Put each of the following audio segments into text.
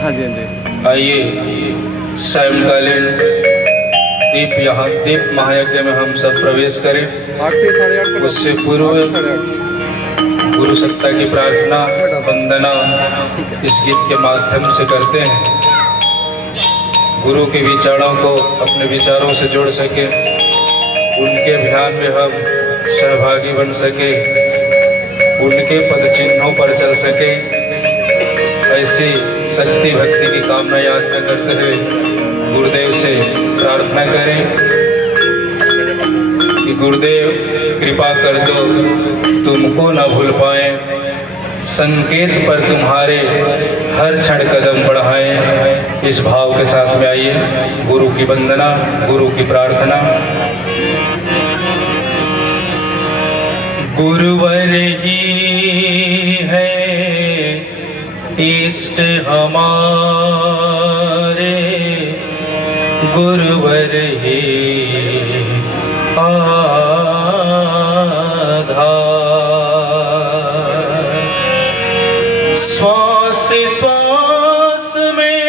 हाँ जी, हाँ जी। आइए सायंकालीन दीप महायज्ञ में हम सब प्रवेश करें। 8 से 8:30 उससे पूर्व 8 से 8:30 गुरु सत्ता की प्रार्थना वंदना इस गीत के माध्यम से करते हैं। गुरु के विचारों को अपने विचारों से जोड़ सके, उनके अभियान में हम सहभागी बन सके, उनके पद चिन्हों पर चल सके, ऐसी शक्ति भक्ति की कामना याचना करते हुए गुरुदेव से प्रार्थना करें कि गुरुदेव कृपा कर दो, तुमको न भूल पाए, संकेत पर तुम्हारे हर क्षण कदम बढ़ाएं। इस भाव के साथ में आइए गुरु की वंदना, गुरु की प्रार्थना। गुरुवर ही है इष्ट हमारे, गुरुवर ही आधार। श्वास श्वास में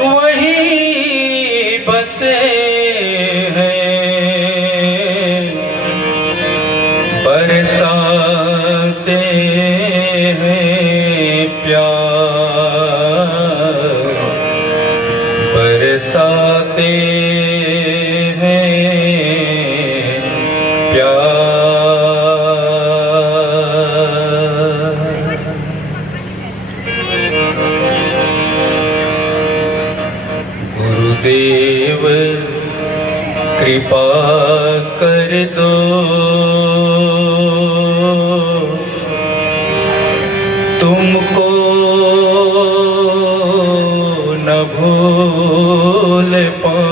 वही बसे हैं, बरसाते हैं प्यार, बरसाते हैं प्यार। गुरुदेव कृपा कर दो, तुमको न भूल पाए।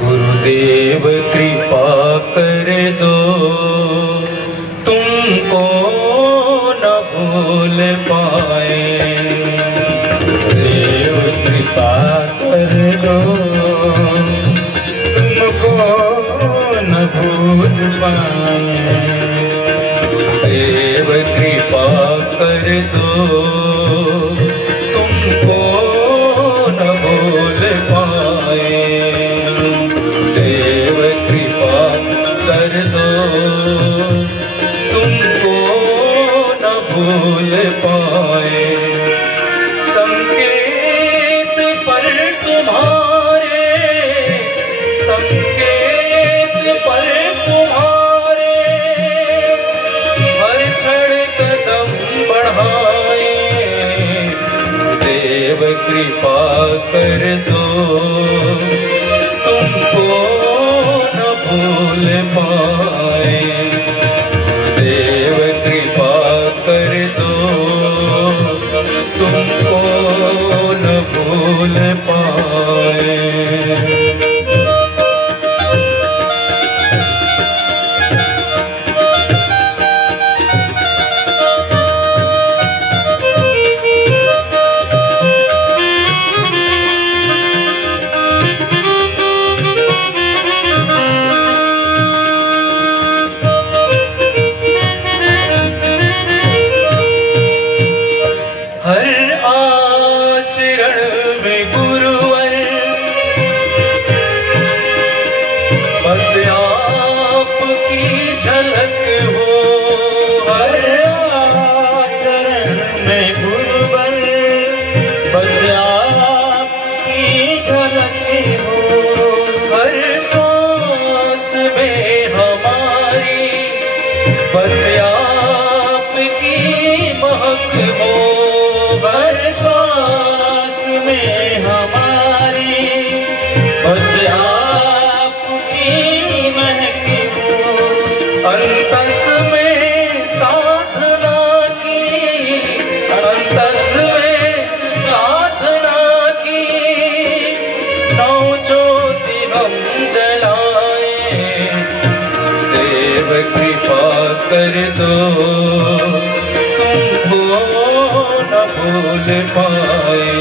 गुरुदेव कृपा कर दो, तुमको न भूल पाए। देव कृपा कर दो, तुमको न भूल पाए। देव कृपा कर दो, तुमको न भूल पाए। देव कृपा कर दो, तुमको न भूल पाए। संकेत पर तुम्हारे, संकेत पर तुम्हारे हर क्षण कदम बढ़ाए। देव कृपा कर दो, तुमको न भूल पाए। देव कृपा कर दो, तुमको न भूल पाए। हर आचरण में गुरुवर बस आपकी झलक हो। हर आचरण में गुरुवर बस आपकी झलक हो। हर सांस में हमारी बस आपकी महक हो। हर सांस में हमारी बस आपकी महक हो। अंतस में साधना की, अंतस में साधना की नौ ज्योति हम जलाए। देव कृपा कर दो, तुमको न भूल पाए।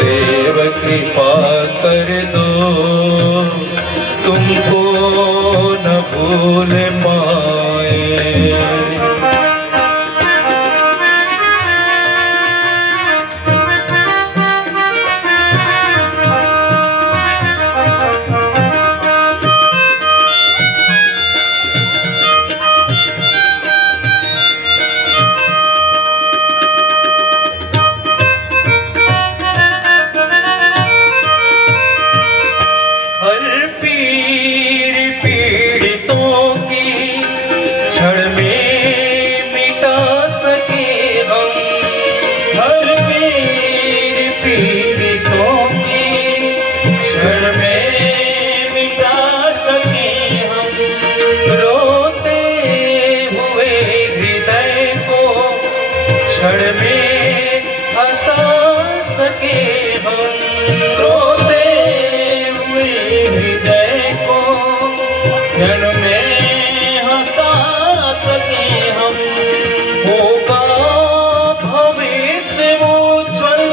देव कृपा कर दो, तुमको न भूल पाए। में हंसा सके हम, रोते हुए हृदय को क्षण में हंसा सके हम। होगा भविष्य उज्ज्वल,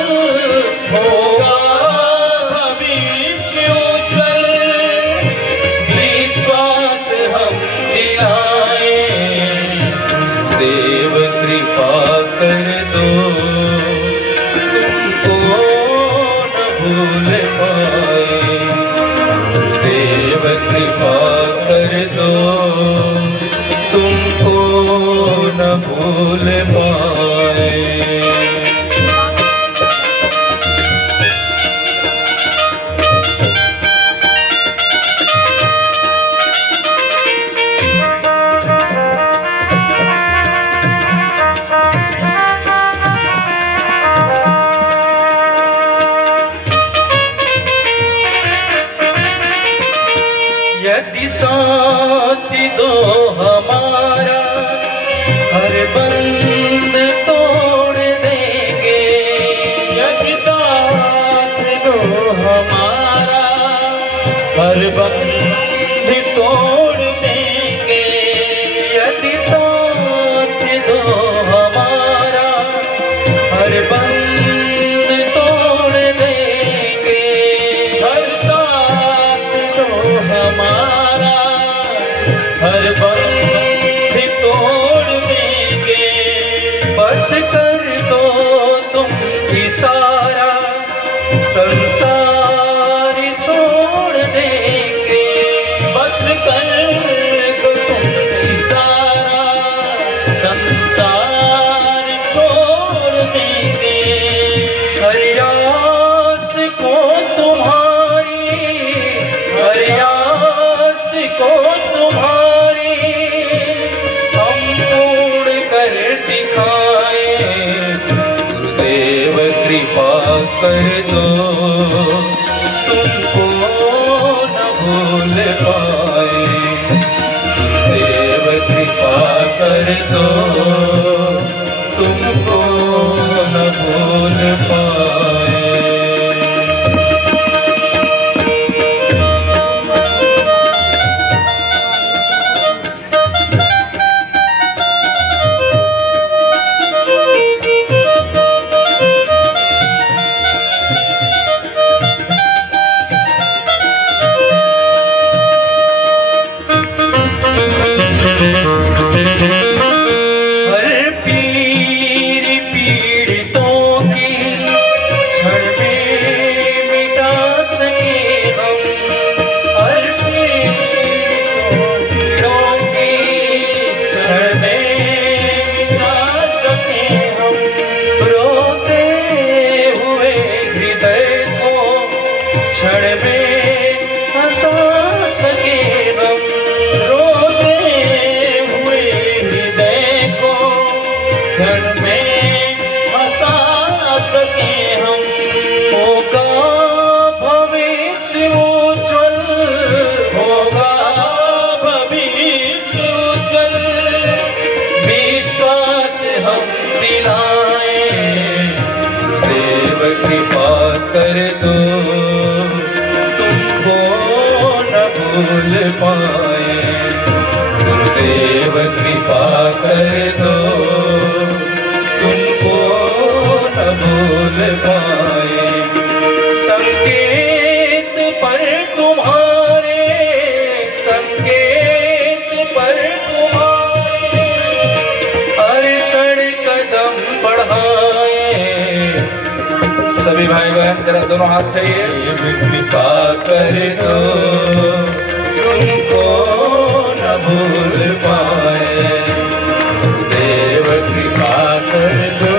होगा भविष्य उज्ज्वल, विश्वास हम दिलाए। देव कृपा कर दो, तुमको न भूल पाए। देव कृपा कर दो, तुमको न भूल पाए। यदि साथ दो हमारा, हर बंद तोड़ देंगे। यदि साथ दो हमारा, हर बंद तोड़ देंगे। यदि साथ दो हमारा, हर बंद तोड़ देंगे। हर साथ दो हमारा, हर बंध तोड़ देंगे। बस कर दो तुम इशारा, संसार छोड़ देंगे। बस कर दो तुम इशारा, संसार छोड़ देंगे। हर आस को तुम्हारी, हर आस को तुम्हारी हम पूर्ण कर दिखाए। गुरुदेव कृपा कर दो, तुमको न भूल पाए। गुरुदेव कृपा कर दो, तुमको न भूल पाए। हर पीर पीड़ितों की क्षण में मिटा सके हम। हर पीड़ितों की क्षण में मिटा सके हम। रोते हुए हृदय को क्षण में हंसा सके हम। रोते हुए हृदय को क्षण में हंसा सके हम। होगा भविष्य उज्ज्वल, होगा भविष्य उज्ज्वल, विश्वास हम दिलाए। देव कृपा कर दो, तुमको न भूल पाए। गुरुदेव कृपा कर दो, तुमको न भूल पाए। संकेत पर तुम्हारे, संकेत पर तुम्हारे हर क्षण कदम बढ़ाए। सभी भाई बहन जरा दोनों हाथ चाहिए। कृपा कर दो, तुमको न भूल पाए। देव कृपा कर दो,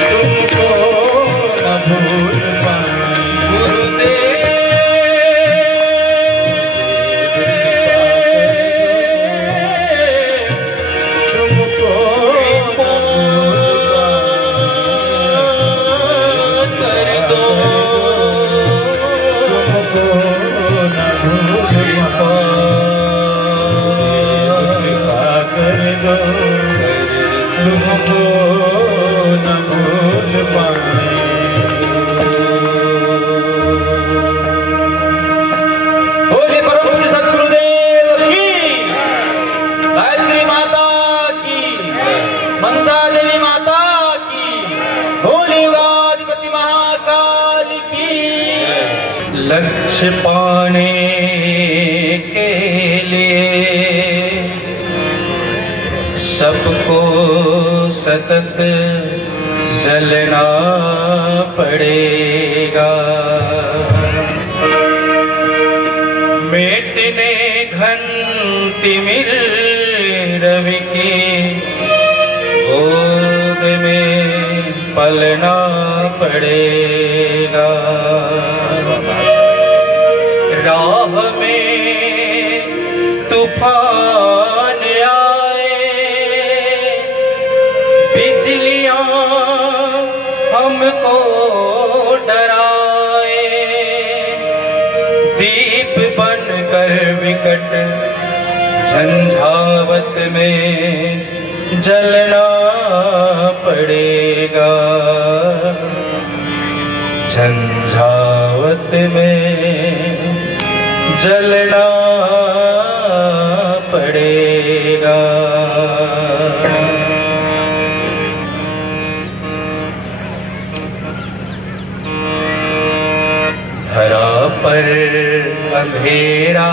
तुमको न भूल पाए। गुरुदेव तुमको न भूल कर दो, तुमको न भूल पाए। लक्ष्य पाने के लिए सबको सतत जलना पड़ेगा। मेटने घंटिमिर रवि की गोद में पलना पड़ेगा। राह में तूफान आए, बिजलियां हमको डराए, दीप बनकर विकट झंझावत में जलना पड़ेगा। झंझावत में जलना पड़ेगा। धरा पर अंधेरा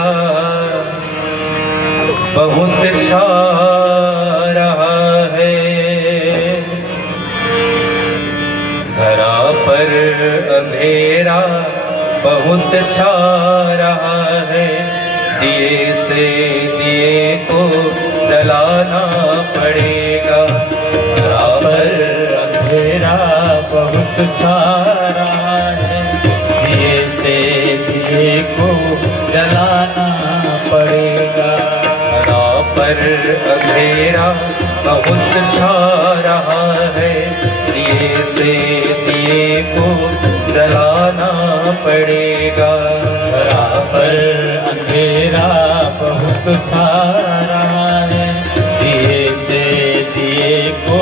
बहुत छा रहा है। धरा पर अंधेरा बहुत छा रहा है। दिए से दिए को जलाना पड़ेगा। धरा पर अंधेरा बहुत छा रहा है। दिए से दिए को जलाना पड़ेगा। धरा पर अंधेरा बहुत छा रहा है। दिए से दिए को जलाना पड़ेगा। धरा पर अंधेरा बहुत छा रहा है। दिए से दिए को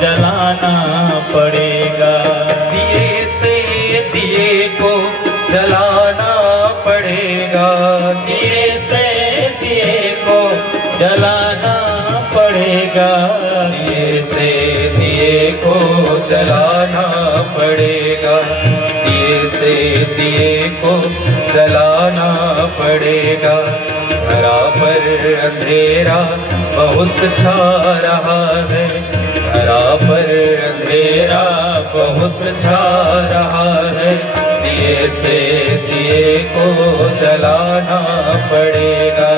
जलाना पड़ेगा। दिए से दिए को जलाना पड़ेगा। दिए से दिए को जलाना पड़ेगा। दिए से दिए को जलाना पड़ेगा। दिए से दिए को जलाना पड़ेगा। धरा पर अंधेरा बहुत छा रहा है। धरा पर अंधेरा बहुत छा रहा है। दिए से दिए को जलाना पड़ेगा।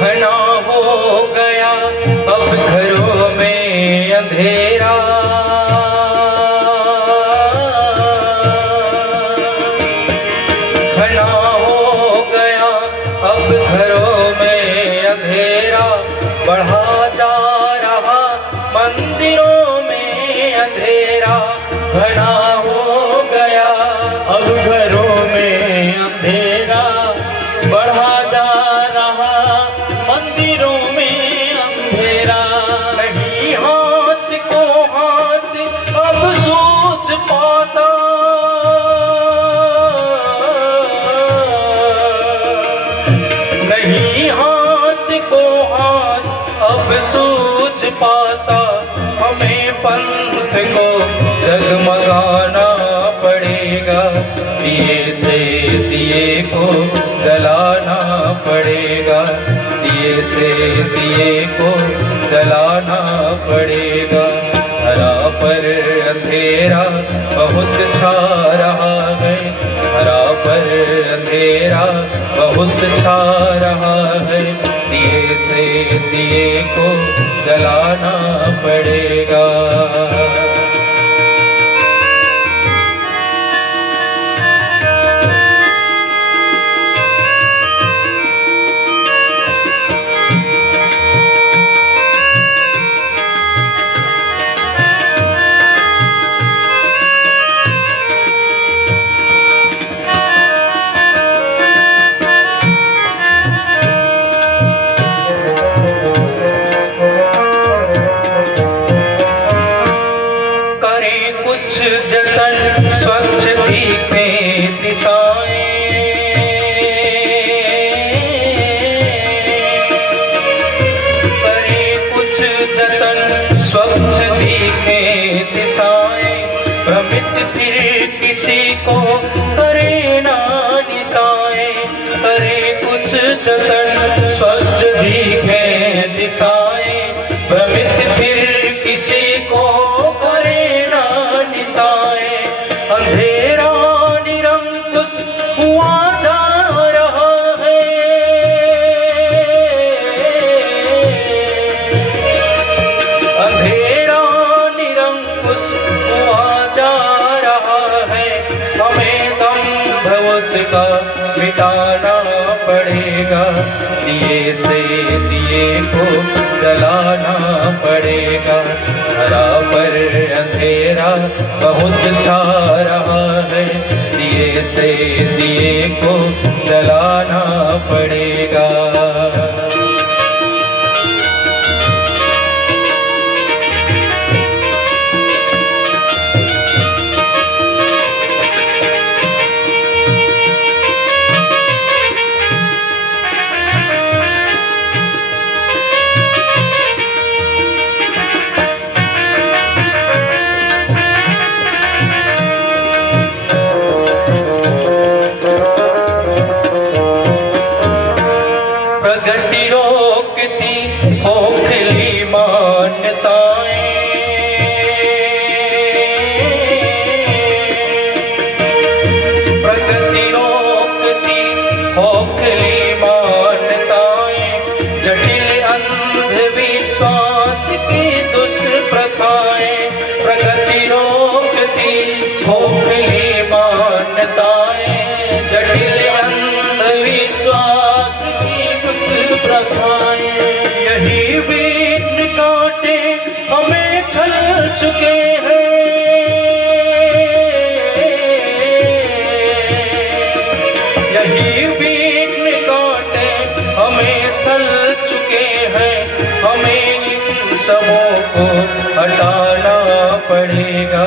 घना हो गया अब घरों में अंधेरा। घना हो गया अब घरों में अंधेरा। बढ़ा जा रहा मंदिरों में अंधेरा। घना हो गया अब घरों में अंधेरा। बढ़ा जा रहा मंदिरों में अंधेरा। नहीं हाथ को हाथ अब सोच पाता। नहीं हाथ को हाथ अब सोच पाता। हमें पंथ को जगमगाना पड़ेगा। दिए से दिए को जलाना पड़ेगा। दिए से दिए को जलाना पड़ेगा। धरा पर अंधेरा बहुत छा रहा है। धरा पर अंधेरा बहुत छा रहा है। दिए से दिए को जलाना पड़ेगा। दिए से दिए को जलाना पड़ेगा। हरा पर अंधेरा बहुत छा रहा है, दिए से दिए को जलाना पड़ेगा। प्रगति रोकती खोखली मान्यताएं, प्रगति रोकती खोखली मान्यताएं, जटिल अंधविश्वास की दुष्प्रथाएं। प्रगति रोकती खोखली मान्यताएं, जटिल अंधविश्वास प्रथाएं। यही विघ्न कांटे हमें छल चुके हैं, यही विघ्न कांटे हमें छल चुके हैं। हमें इन सबों को हटाना पड़ेगा,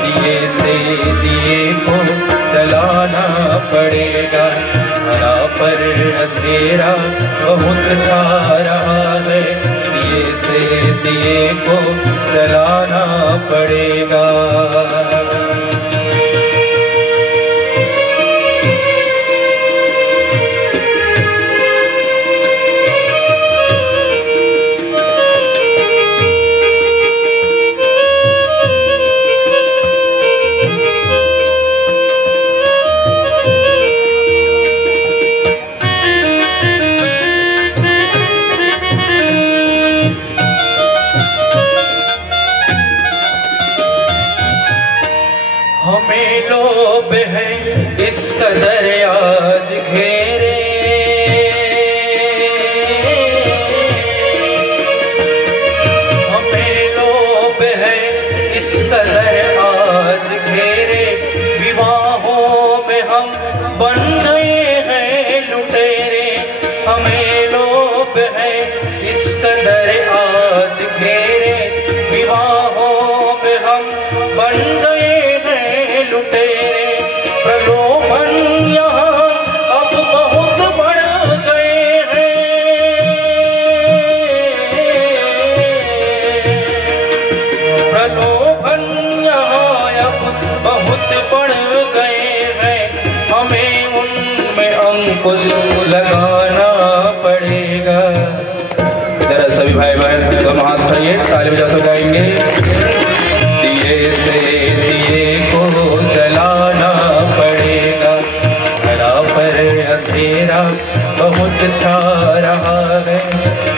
दिए से दिए को जलाना पड़ेगा। हरा पर अंधेरा बहुत छा रहा है, दिए से दिए को जलाना पड़ेगा। हमें लोभ है इस कदर आज घेरे, हमें लोभ है इस कदर आज घेरे। विवाहों में हम बन गए हैं लुटेरे, हमें लोभ है इस कदर आज घेरे। विवाहों में हम बन गए लुटेरे, प्रलोभन यहाँ अब बहुत बढ़ गए हैं, प्रलोभन यहाँ अब बहुत बढ़ गए हैं। हमें उनमें अंकुश लगाना पड़ेगा। जरा सभी भाई बहन दोनों हाथ उठाइए, ताली बजाते गाएंगे। दिए से दिए को जलाना पड़ेगा, हरा पर अंधेरा बहुत छा रहा है,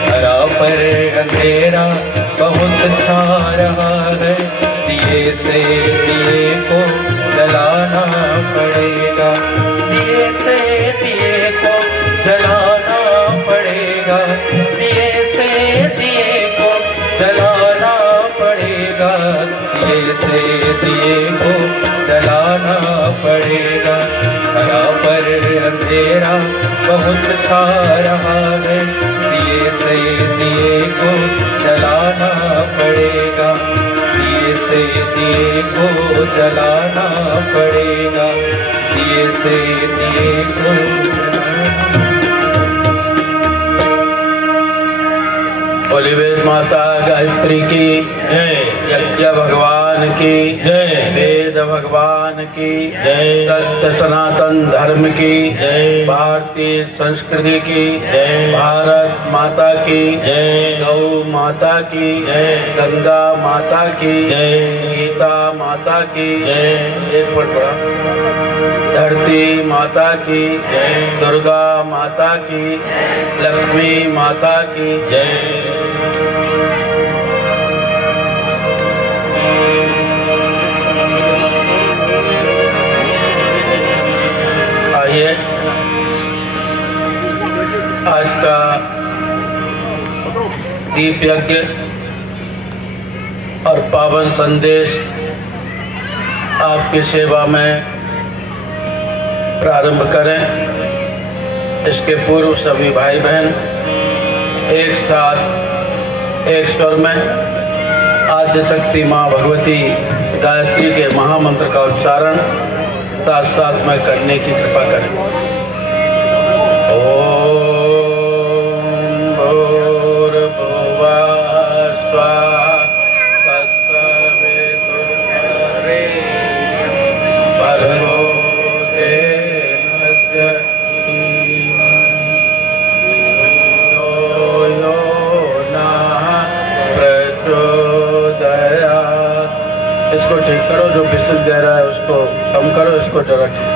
हरा पर अंधेरा बहुत छा रहा है। दिए से दिए को जलाना पड़ेगा, दिए से दिए को जलाना पड़ेगा, दिए से दिए को जलाना पड़ेगा, दिए से दिए को जलाना पड़ेगा। हरा पर अंधेरा बहुत छा रहा है, दिए से दिए को जलाना पड़ेगा, दिए से दिए को जलाना पड़ेगा, दिए से दिए को बोली वेद माता गायत्री की जय, यज्ञ भगवान की जय, वेद भगवान की जय, सत्य सनातन धर्म की जय, भारतीय संस्कृति की जय, भारत माता की जय, गौ माता की जय, गंगा माता की जय, गीता माता की जय, एक पढ़ पड़ा, धरती माता की जय, दुर्गा माता की, लक्ष्मी माता की जय। आइए आज का दीप यज्ञ और पावन संदेश आपकी सेवा में प्रारंभ करें। इसके पूर्व सभी भाई बहन एक साथ एक स्वर में आद्य शक्ति माँ भगवती गायत्री के महामंत्र का उच्चारण साथ साथ में करने की कृपा करें। इसको ठीक करो, जो विशुद्ध दे रहा है उसको कम करो, इसको जरा ठीक।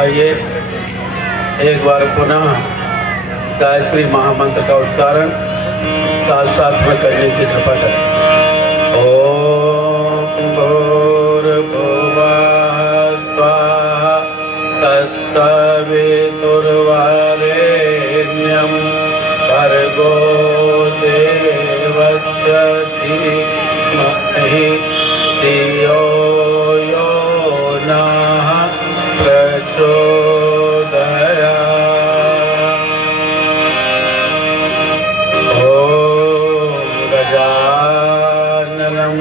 आइए एक बार पुनः गायत्री महामंत्र का उच्चारण साथ साथ में करने की कृपा करें। ओम भूर्भुवः स्वः तत्सवितुर्वरेण्यं भर्गो देवस्य धीमहि धियो यो नः प्रचोदयात्। ओम गजाननं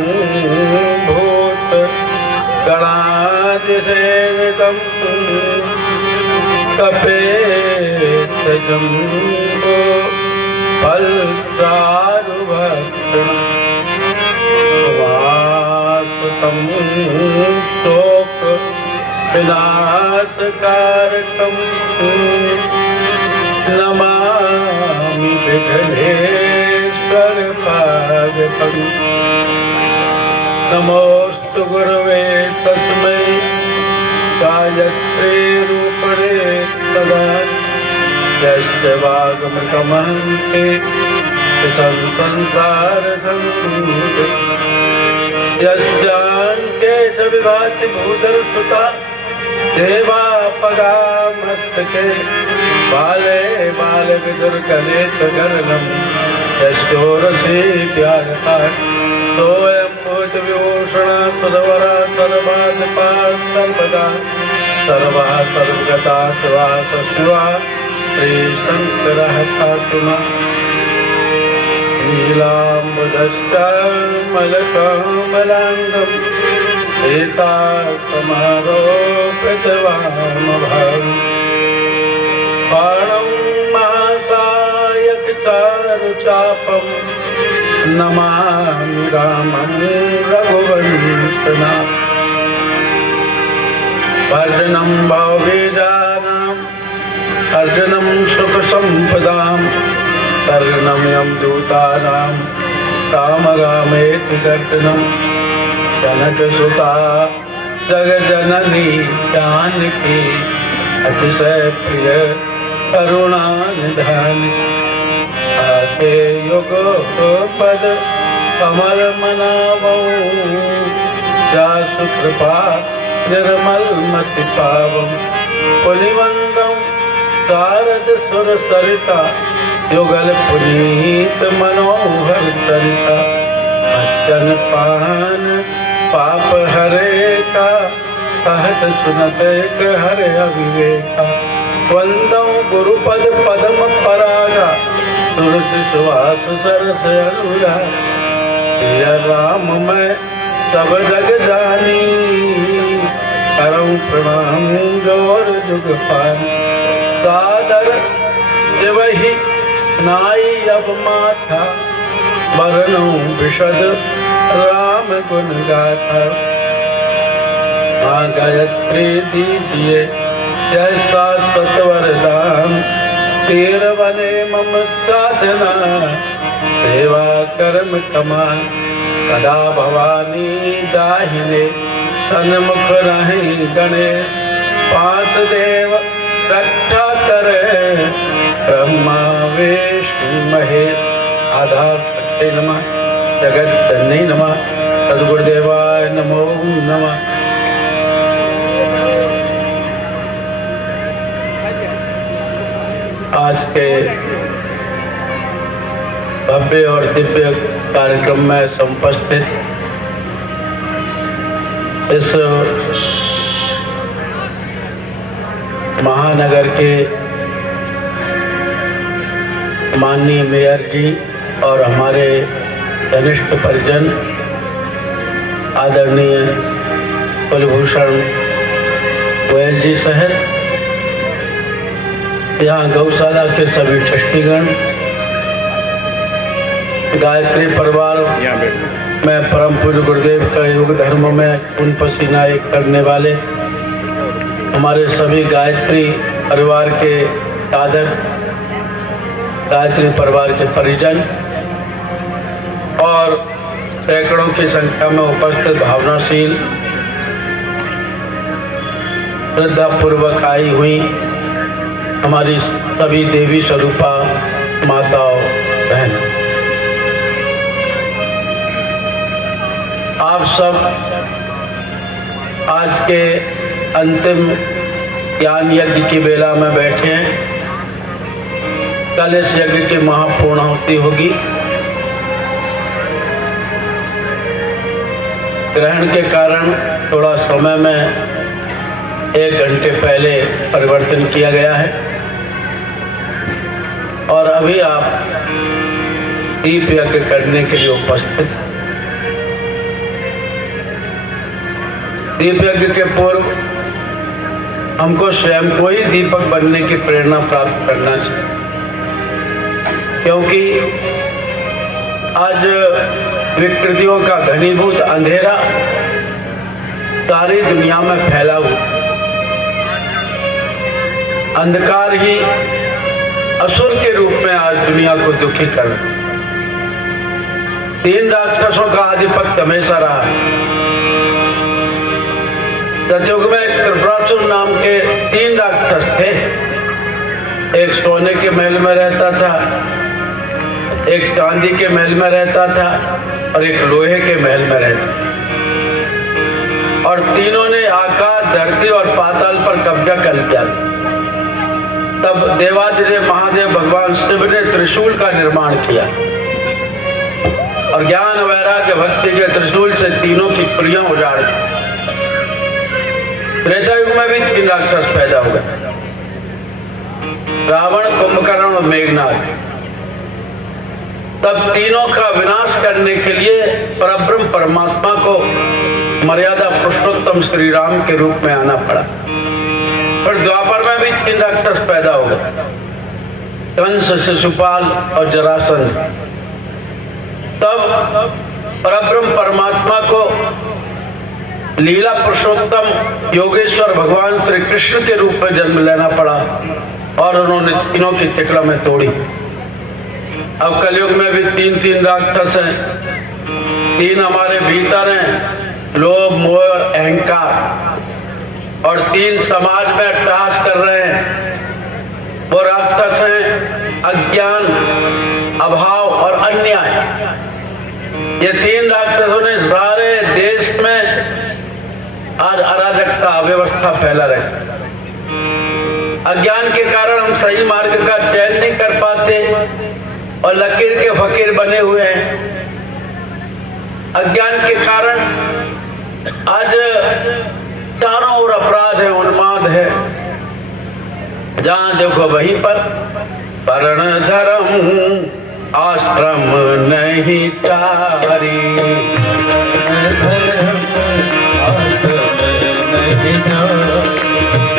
भूतगणाधिसेवितं कपेतजम्बो फलचारुभक्षणं वासुतं शोक विनाशकारकं नमामि विघ्नेश्वर पादपं। नमोस्तु गुरवे तस्मै गायत्री रूपणे तदा यस्य वागमकमहन्ते संसार संघे यस्यान्ते च विभाति भूधरसुता देवा पगा मस्तके बाले बाल विदुर्गले गर्णम यशोरसे प्यारता सोयं भूत विभूषण सुधवरा सर्वाधिपा सर्वदा सर्वा सर्वगता शिवा शिवा श्री शंकर खातुना नीलाम्बुदश्चामलकमलाङ्गं सीतासमारोपितवामभागं बाणं महासायकचारुचापं नमामि रामं रघुवंशना। भजनं भावबीजानाम् अर्जनं सुखसम्पदाम् कर्णं यं दूतानां राम रामेति गर्जनं जनकसुता जगज्जननी जानकी अतिशय प्रिय करुणानिधानी। आके युग पद कमल मनावो जासु कृपा निर्मल मति पावम। पुलिवंदम शारद सुर सरिता युगल पुनीत मनोहर चरिता। बच्चन पान पाप हरे का कहत सुनत एक हरे अविवेका। वंदो गुरुपद पदम परागा तुलसी सुवास सरस अनुराग। सिया राम मैं सब जग जानी करऊं प्रणाम जोर जुग पानी। सादर देवहि नाई अब माथा वर्णों विशद राम गुण गाथा। माँ गायत्री दीजिए जय शाश्वत वरदान, तीर बने मम साधना सेवा कर्म कमान, कदा भवानी दाहिने सन्मुख रही गणेश, पांच देव रक्षा करे ब्रह्मा विष्णु महेश, आधार शक्ति नमः, जगत जननी नमः, सद्गुरुदेवाय नमो नमः। आज के भव्य और दिव्य कार्यक्रम में समुपस्थित इस महानगर के माननीय मेयर जी और हमारे घनिष्ठ परिजन आदरणीय कुलभूषण गोयल जी सहित यहाँ गौशाला के सभी ट्रस्टीगण, गायत्री परिवार में परम पूज्य गुरुदेव का योग धर्म में खून पसीना एक करने वाले हमारे सभी गायत्री परिवार के साधक, गायत्री परिवार के परिजन और सैकड़ों की संख्या में उपस्थित भावनाशील श्रद्धापूर्वक आई हुई हमारी सभी देवी स्वरूपा माताओं बहन, आप सब आज के अंतिम ज्ञान यज्ञ की बेला में बैठे हैं। कल इस यज्ञ की महापूर्णाहुति होगी। ग्रहण के कारण थोड़ा समय में 1 घंटे पहले परिवर्तन किया गया है और अभी आप दीप यज्ञ करने के लिए उपस्थित। दीप यज्ञ के पूर्व हमको स्वयं को ही दीपक बनने की प्रेरणा प्राप्त करना चाहिए, क्योंकि आज विकृतियों का घनीभूत अंधेरा सारी दुनिया में फैला हुआ। अंधकार ही असुर के रूप में आज दुनिया को दुखी कर रहा। 3 राक्षसों का आधिपत्य हमेशा रहा है। सतयुग में त्रिपुरासुर नाम के 3 राक्षस थे। एक सोने के महल में रहता था, एक चांदी के महल में रहता था और एक लोहे के महल में रहता, और तीनों ने आकाश, धरती और पाताल पर कब्जा कर लिया। तब देवाधिदेव महादेव भगवान शिव ने त्रिशूल का निर्माण किया और ज्ञान वैराग्य भक्ति के त्रिशूल से तीनों की प्रियां उजाड़ दी। त्रेता युग में भी 3 राक्षस पैदा हुए, रावण, कुंभकर्ण और मेघनाथ। तब तीनों का विनाश करने के लिए परब्रह्म परमात्मा को मर्यादा पुरुषोत्तम श्री राम के रूप में आना पड़ा। फिर द्वापर में भी 3 राक्षस पैदा हो गए, कंस, शिशुपाल और जरासंध। तब परब्रह्म परमात्मा को लीला पुरुषोत्तम योगेश्वर भगवान श्री कृष्ण के रूप में जन्म लेना पड़ा और उन्होंने तीनों की तिकड़ा में तोड़ी। अब कलयुग में भी 3 राक्षस हैं। 3 हमारे भीतर हैं, लोभ, मोह और अहंकार, और 3 समाज में अट्टहास कर रहे हैं। वो राक्षस हैं अज्ञान, अभाव और अन्याय। ये 3 राक्षसों ने सारे देश में आज अराजकता, अव्यवस्था फैला रही। अज्ञान के कारण हम सही मार्ग का चयन नहीं कर पाते और लकीर के फकीर बने हुए हैं। अज्ञान के कारण आज चारों ओर अपराध है, उन्माद है। जहां देखो वहीं पर वर्ण धर्म आश्रम नहीं चारी,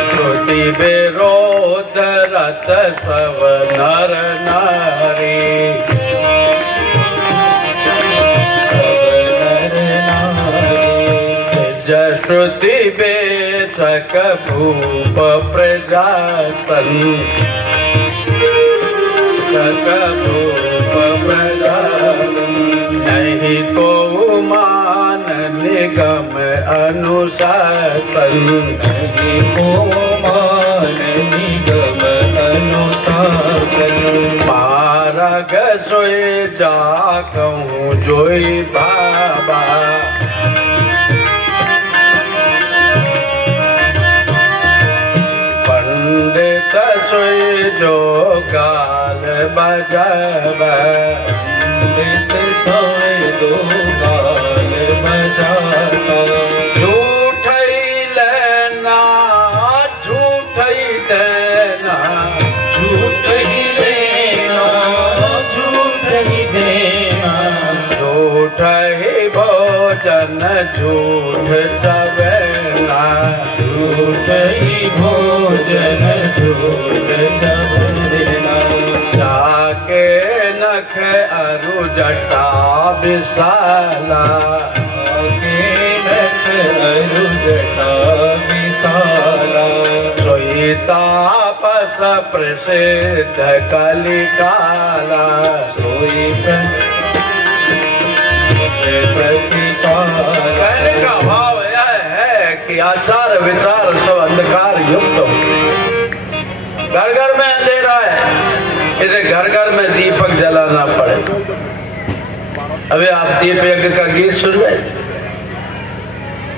श्रुति विरोध रत सब नर नारी। श्रुति भूप प्रजासन भूप प्रजासन नहीं को मान निगम अनुशासन नहीं को मान निगम अनुशासन मारग सोए जा कहूँ जोई बाबा पंडित सोए जो गाल बजाब पंडित सोए दो गाल बजाता झूठ ही लेना झूठ ही देना झूठ ही लेना झूठ ही देना झूठ ही भोजन झूठ सवेना झूठ ही भोजन झूठ सबेना जाके नख अरु जटा विशाला नख अरु जटा विशाला सोई तापस प्रसिद्ध कलिकाला सोई कहने का भाव यह है कि आचार विचार सब अंधकार युक्त हो। घर घर में अंधेरा है, इसे घर घर में दीपक जलाना पड़े। अभी आप दीप यज्ञ का गीत सुन रहे,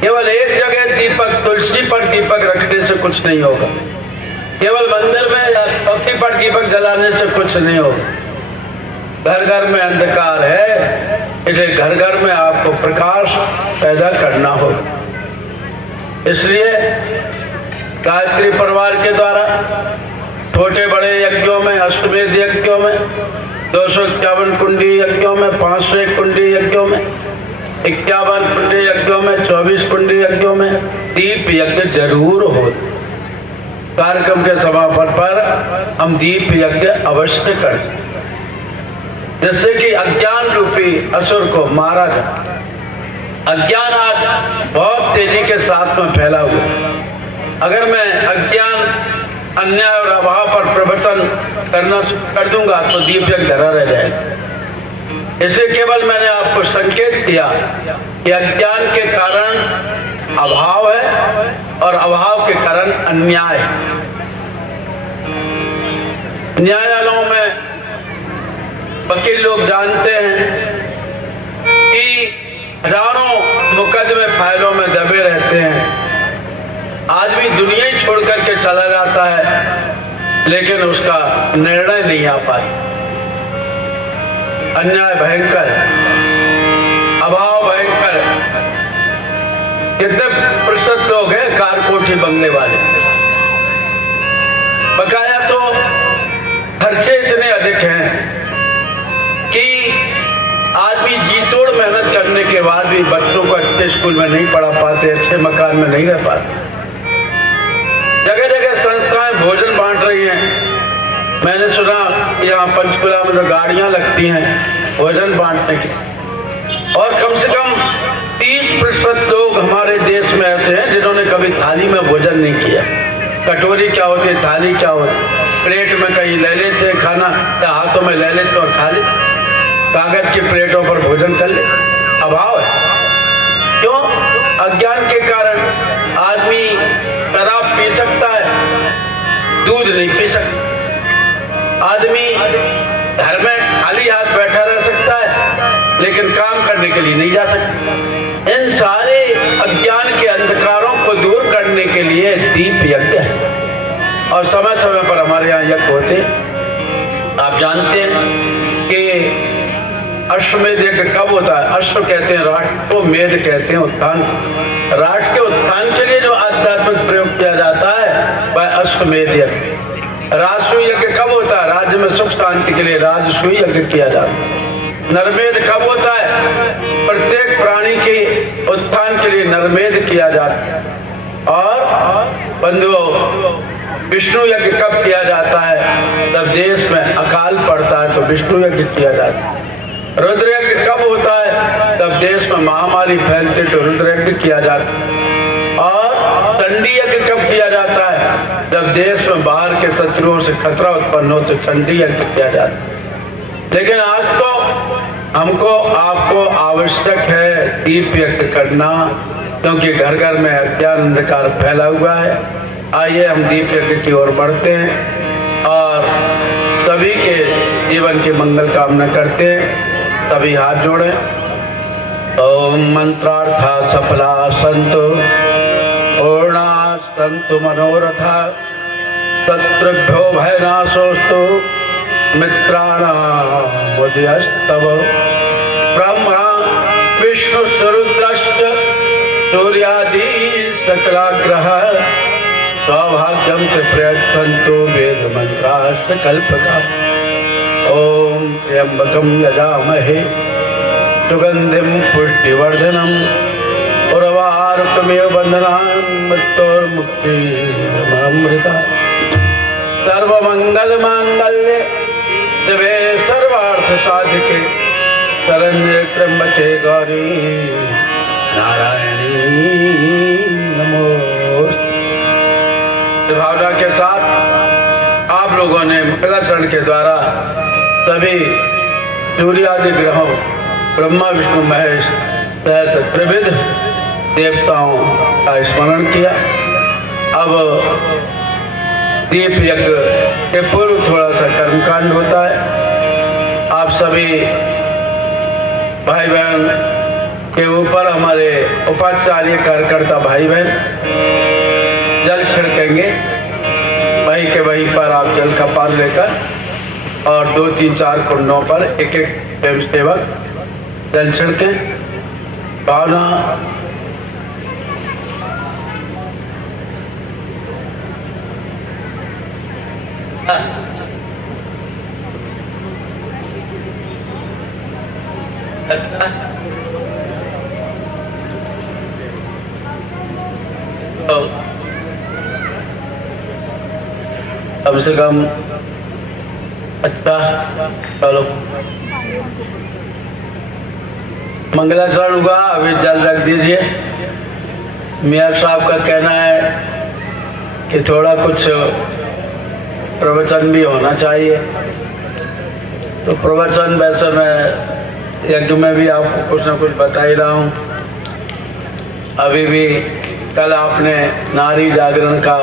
केवल एक जगह दीपक, तुलसी पर दीपक रखने से कुछ नहीं होगा, केवल मंदिर में या पत्ती पर दीपक जलाने से कुछ नहीं होगा। घर घर में अंधकार है, इसे घर घर में आपको प्रकाश पैदा करना होगा। इसलिए गायत्री परिवार के द्वारा छोटे बड़े यज्ञों में, अश्वमेध यज्ञों में, 251 कुंडी यज्ञों में, 501 कुंडी यज्ञों में, 51 कुंडी यज्ञों में, 24 कुंडी यज्ञों में दीप यज्ञ जरूर हो। कार्यक्रम के समापन पर हम दीप यज्ञ अवश्य करें, जिससे कि अज्ञान रूपी असुर को मारा जाए। अज्ञान आज बहुत तेजी के साथ में फैला हुआ। अगर मैं अज्ञान, अन्याय और अभाव पर प्रवर्तन करना कर दूंगा तो दीप यज्ञ धरा रह जाएगा। इसे केवल मैंने आपको संकेत दिया कि अज्ञान के कारण अभाव है और अभाव के कारण अन्याय है। न्यायालयों में वकील लोग जानते हैं कि हजारों मुकदमे फाइलों में दबे रहते हैं। आदमी दुनिया ही छोड़ करके चला जाता है, लेकिन उसका निर्णय नहीं आ पाता। अन्याय भयंकर है, अभाव भयंकर है। कितने प्रतिशत लोग हैं कार कोठी बंगले वाले, बकाया तो खर्चे इतने अधिक हैं कि आदमी जी तोड़ मेहनत करने के बाद भी बच्चों को अच्छे स्कूल में नहीं पढ़ा पाते, अच्छे मकान में नहीं रह पाते। जगह जगह संस्थाएं भोजन बांट रही हैं। मैंने सुना यहाँ पंचकुला में तो गाड़ियां लगती हैं भोजन बांटने की, और कम से कम 30% लोग हमारे देश में ऐसे हैं जिन्होंने कभी थाली में भोजन नहीं किया। कटोरी क्या होती है, थाली क्या होती है, प्लेट में कहीं ले लेते हैं खाना या हाथों में ले लेते और खा ले, कागज की प्लेटों पर भोजन कर ले। अभाव है। क्यों? अज्ञान के कारण आदमी शराब पी सकता है, दूध नहीं पी सकता। आदमी घर में खाली हाथ बैठा रह सकता है, लेकिन काम करने के लिए नहीं जा सकता। इन सारे अज्ञान के अंधकारों को दूर करने के लिए दीप यज्ञ है, और समय समय पर हमारे यहाँ यज्ञ होते। आप जानते हैं कि अश्वमेध यज्ञ कब होता है? अश्व कहते हैं राष्ट्र को, मेध कहते हैं उत्थान। राष्ट्र के उत्थान के लिए जो आध्यात्मिक प्रयोग किया जाता है वह अश्वमेध यज्ञ। राजसूय यज्ञ कब होता है? राज्य में सुख शांति के लिए राजसूय यज्ञ किया जाता है। नरमेध कब होता है? प्रत्येक प्राणी के उत्थान के लिए नरमेध किया जाता है। और बंधुओं, विष्णु यज्ञ कब किया जाता है? जब देश में अकाल पड़ता है तो विष्णु यज्ञ किया जाता है। रुद्र यज्ञ कब होता है? जब देश में महामारी फैलती तो रुद्र यज्ञ किया जाता है। और चंडी यज्ञ कब किया जाता है? जब देश में बाहर के शत्रुओं से खतरा उत्पन्न हो तो चंडी यज्ञ किया जाता है। लेकिन आज तो हमको आपको आवश्यक है दीप यज्ञ करना, क्योंकि घर घर में अज्ञान अंधकार फैला हुआ है। आइए हम दीप यज्ञ की ओर बढ़ते हैं और सभी के जीवन की मंगल कामना करते हैं। सभी हाथ जोड़ें। ओम मंत्रार्था सफला संतु पूर्णा संतु मनोरथा शत्रुभ्यो भयनाशोस्तु मित्राणामुदयस्तव ब्रह्मा विष्णु रुद्रश्च सूर्यादि सकलाग्रह सौभाग्यम च प्रयच्छन्तु वेद मंत्राश्च कल्पका। ओम त्र्यंबकं यजामहे सुगंधिं पुष्टिवर्धनम् उर्वारुकमेव बन्धनान् मृत्योर्मुक्तिरमृता। सर्वमंगल मांगल्ये शिवे सर्वार्थ साधिके शरण्ये त्र्यंबके गौरी नारायणी नमोस्तुते। भावना के साथ आप लोगों ने मंगलाचरण के द्वारा सभी सूर्यादि ग्रहों ब्रह्मा विष्णु महेश सहित त्रिविध देवताओं का स्मरण किया। अब दीप यज्ञ के पूर्व थोड़ा सा कर्मकांड होता है। आप सभी भाई बहन के ऊपर हमारे उपाचार्य कार्यकर्ता भाई बहन जल छिड़केंगे। वहीं के वहीं पर आप जल का पान लेकर और 2, 3, 4 कुंडों पर एक एक स्वयं सेवक जल छिड़के। भावना कम से कम अच्छा चलो मंगलाचरण हुआ। अभी जल रख दीजिए। मियाँ साहब का कहना है कि थोड़ा कुछ प्रवचन भी होना चाहिए, तो प्रवचन वैसे मैं यज्ञ में भी आपको कुछ ना कुछ बता ही रहा हूँ। अभी भी कल आपने नारी जागरण का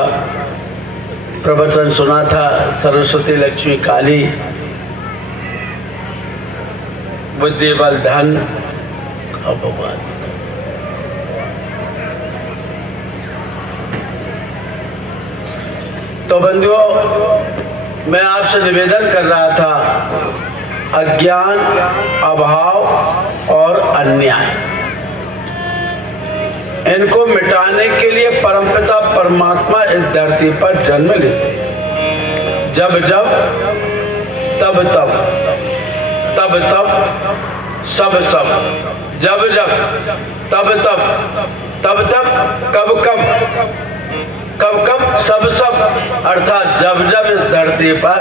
प्रवचन सुना था। सरस्वती लक्ष्मी काली बुद्धि बल धन भगवान। तो बंधुओं, मैं आपसे निवेदन कर रहा था, अज्ञान, अभाव और अन्याय, इनको मिटाने के लिए परमपिता परमात्मा इस धरती पर जन्म लेते हैं। जब जब तब तब तब तब सब सब, जब जब तब तब तब तब कब कब कब कब सब सब, अर्थात जब जब इस धरती पर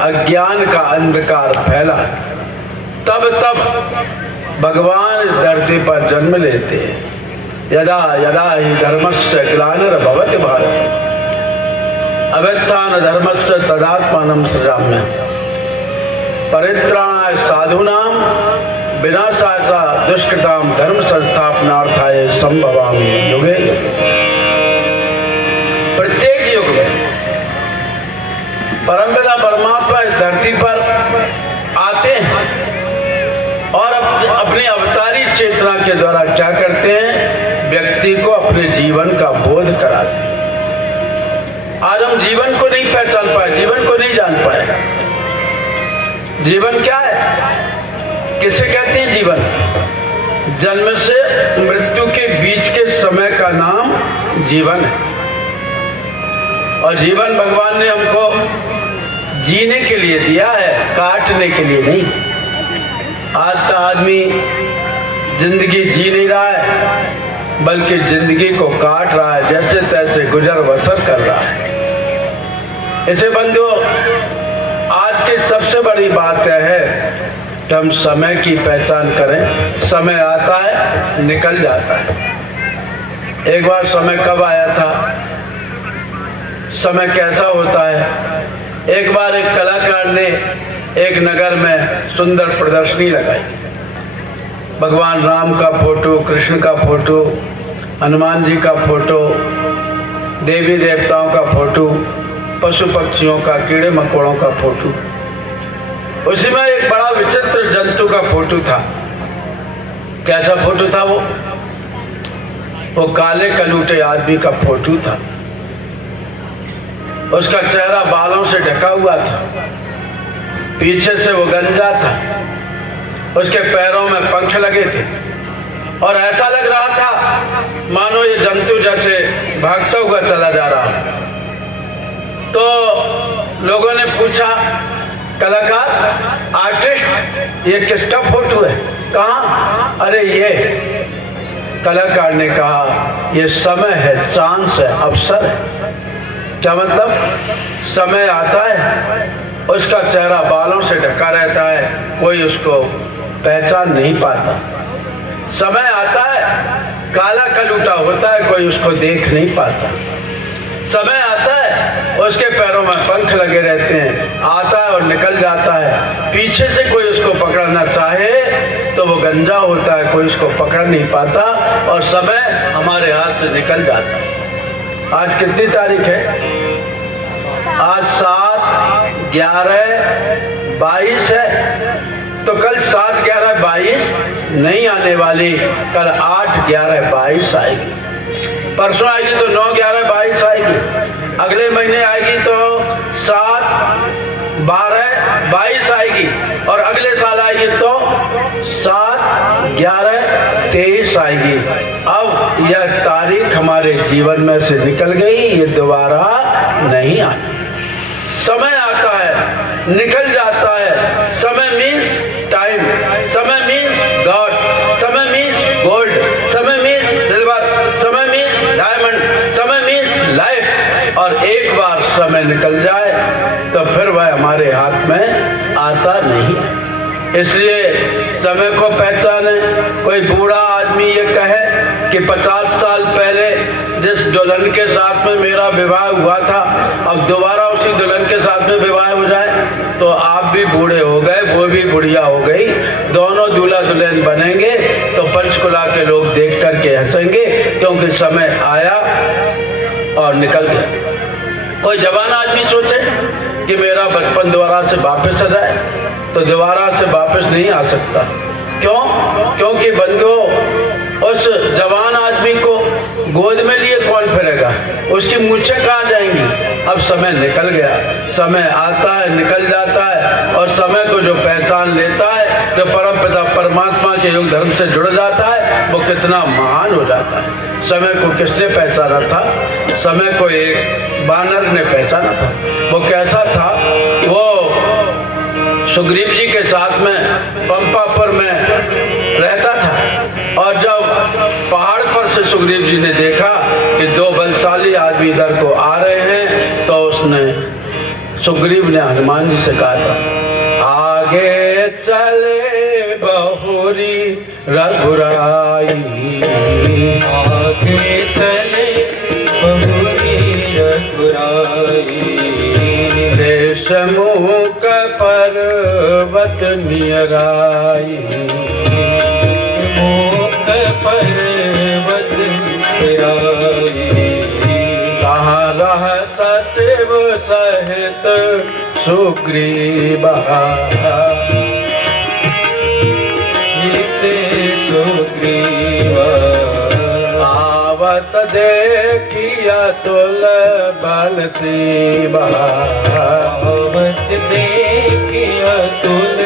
अज्ञान का अंधकार फैला तब तब भगवान इस धरती पर जन्म लेते हैं। यदा यदा हि धर्मस्य ग्लानिर्भवति भारत अभ्युत्थान धर्मस्य तदात्मानं सृजाम्यहम् परित्राणाय साधूनां विनाशाय च दुष्कृतां धर्म संस्थापनार्थाय संभवामि युगे युगे। प्रत्येक युग में परमपिता परमात्मा इस धरती पर आते हैं और अपनी अवतारी चेतना के द्वारा क्या करते हैं? व्यक्ति को अपने जीवन का बोध कराते हैं। आज हम जीवन को नहीं पहचान पाए, जीवन को नहीं जान पाए। जीवन क्या है? किसे कहते हैं जीवन? जन्म से मृत्यु के बीच के समय का नाम जीवन है। और जीवन भगवान ने हमको जीने के लिए दिया है, काटने के लिए नहीं। आज का आदमी जिंदगी जी नहीं रहा है, बल्कि जिंदगी को काट रहा है, जैसे तैसे गुजर बसर कर रहा है। इसे बंधुओं, आज की सबसे बड़ी बात यह है कि हम समय की पहचान करें। समय आता है, निकल जाता है। एक बार समय कब आया था, समय कैसा होता है। एक बार एक कलाकार ने एक नगर में सुंदर प्रदर्शनी लगाई। भगवान राम का फोटो, कृष्ण का फोटो, हनुमान जी का फोटो, देवी देवताओं का फोटो, पशु पक्षियों का, कीड़े मकोड़ों का फोटो। उसी में एक बड़ा विचित्र जंतु का फोटो था। कैसा फोटो था वो काले कलूटे आदमी का फोटो था। उसका चेहरा बालों से ढका हुआ था, पीछे से वो गंजा था, उसके पैरों में पंख लगे थे और ऐसा लग रहा था मानो ये जंतु जैसे भागता हुआ चला जा रहा। तो लोगों ने पूछा, कलाकार, आर्टिस्ट, ये किसका फोटो है, कहाँ? अरे ये, कलाकार ने कहा, ये समय है, चांस है, अवसर है। क्या मतलब? समय आता है, उसका चेहरा बालों से ढका रहता है, कोई उसको पहचान नहीं पाता। समय आता है, काला कलूटा होता है, कोई उसको देख नहीं पाता। समय आता है, उसके पैरों में पंख लगे रहते हैं, आता है और निकल जाता है। पीछे से कोई उसको पकड़ना चाहे तो वो गंजा होता है, कोई उसको पकड़ नहीं पाता और समय हमारे हाथ से निकल जाता है। आज कितनी तारीख है? आज 7/11/22 है। तो कल 7/11/22 नहीं आने वाली, कल 8/11/22 आएगी। परसों आएगी तो 9/11/22 आएगी। अगले महीने आएगी तो 7/12/22 आएगी और अगले साल आएगी तो 7/11/23 आएगी। अब यह तारीख हमारे जीवन में से निकल गई, ये दोबारा नहीं आती। समय आता है, निकल जाता है। समय मीन्स टाइम, समय मीन्स गॉड, समय मीन्स गोल्ड, समय मीन्स सिल्वर, समय मीन्स डायमंड, समय मीन्स लाइफ। और एक बार समय निकल जाए तो फिर वह हमारे हाथ में आता नहीं। इसलिए समय को पहचाने। कोई बूढ़ा आदमी ये कहे कि 50 साल पहले जिस दुल्हन के साथ में मेरा विवाह हुआ था, अब दोबारा उसी दुल्हन के साथ में विवाह हो जाए, तो आप भी बूढ़े हो गए, वो भी बुढ़िया हो गई, दोनों दूल्हा दुल्हन बनेंगे तो पंचकुला के लोग देख करके हंसेंगे, क्योंकि समय आया और निकल गया। कोई जवान आदमी सोचे कि मेरा बचपन दोबारा से वापस आ जाए, तो दोबारा से वापस नहीं आ सकता। क्यों? क्योंकि बंधुओं, उस जवान आदमी को गोद में लिए कौन फिरेगा? उसकी मूछें कहाँ जाएंगी? अब समय निकल गया। समय आता है, निकल जाता है, और समय को जो पहचान लेता है, जो परमपिता परमात्मा के योग धर्म से जुड़ जाता है, वो कितना महान हो जाता है। समय को किसने पहचाना था? समय को एक बानर ने पहचाना था। वो कैसा था? वो सुग्रीव जी के साथ में पंपापुर में रहता था, और जब पहाड़ पर से सुग्रीव जी ने देखा कि दो बलशाली आदमी इधर को आ रहे हैं, तो उसने, सुग्रीव ने हनुमान जी से कहा था, आगे चले बहुरी रघुराई, आगे चले बहुरी रघुराई, रेशमुख पर्वत नियराई, मुख पर्वत नियराई, कहाँ रह सचिव सहित सुग्रीवा, जीते सुग्रीवा, आवत देखिया तुल बल सीवा, आवत देखिया तुल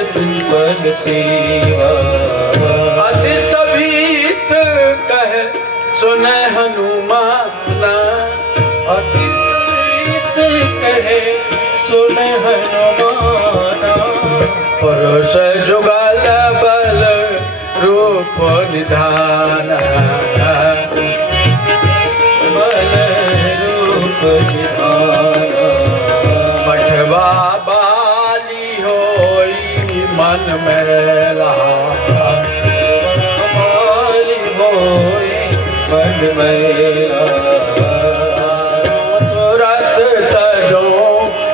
बल सीवा, अति सभीत कहे सुने हनुमान, अति सभीत कहे सुने हनुमान, पुरुष जुगल बल रूप निधान, बल रूप निधान, पठवा बाली होई मन में ला, बाली होए मन मैला तुरत तजो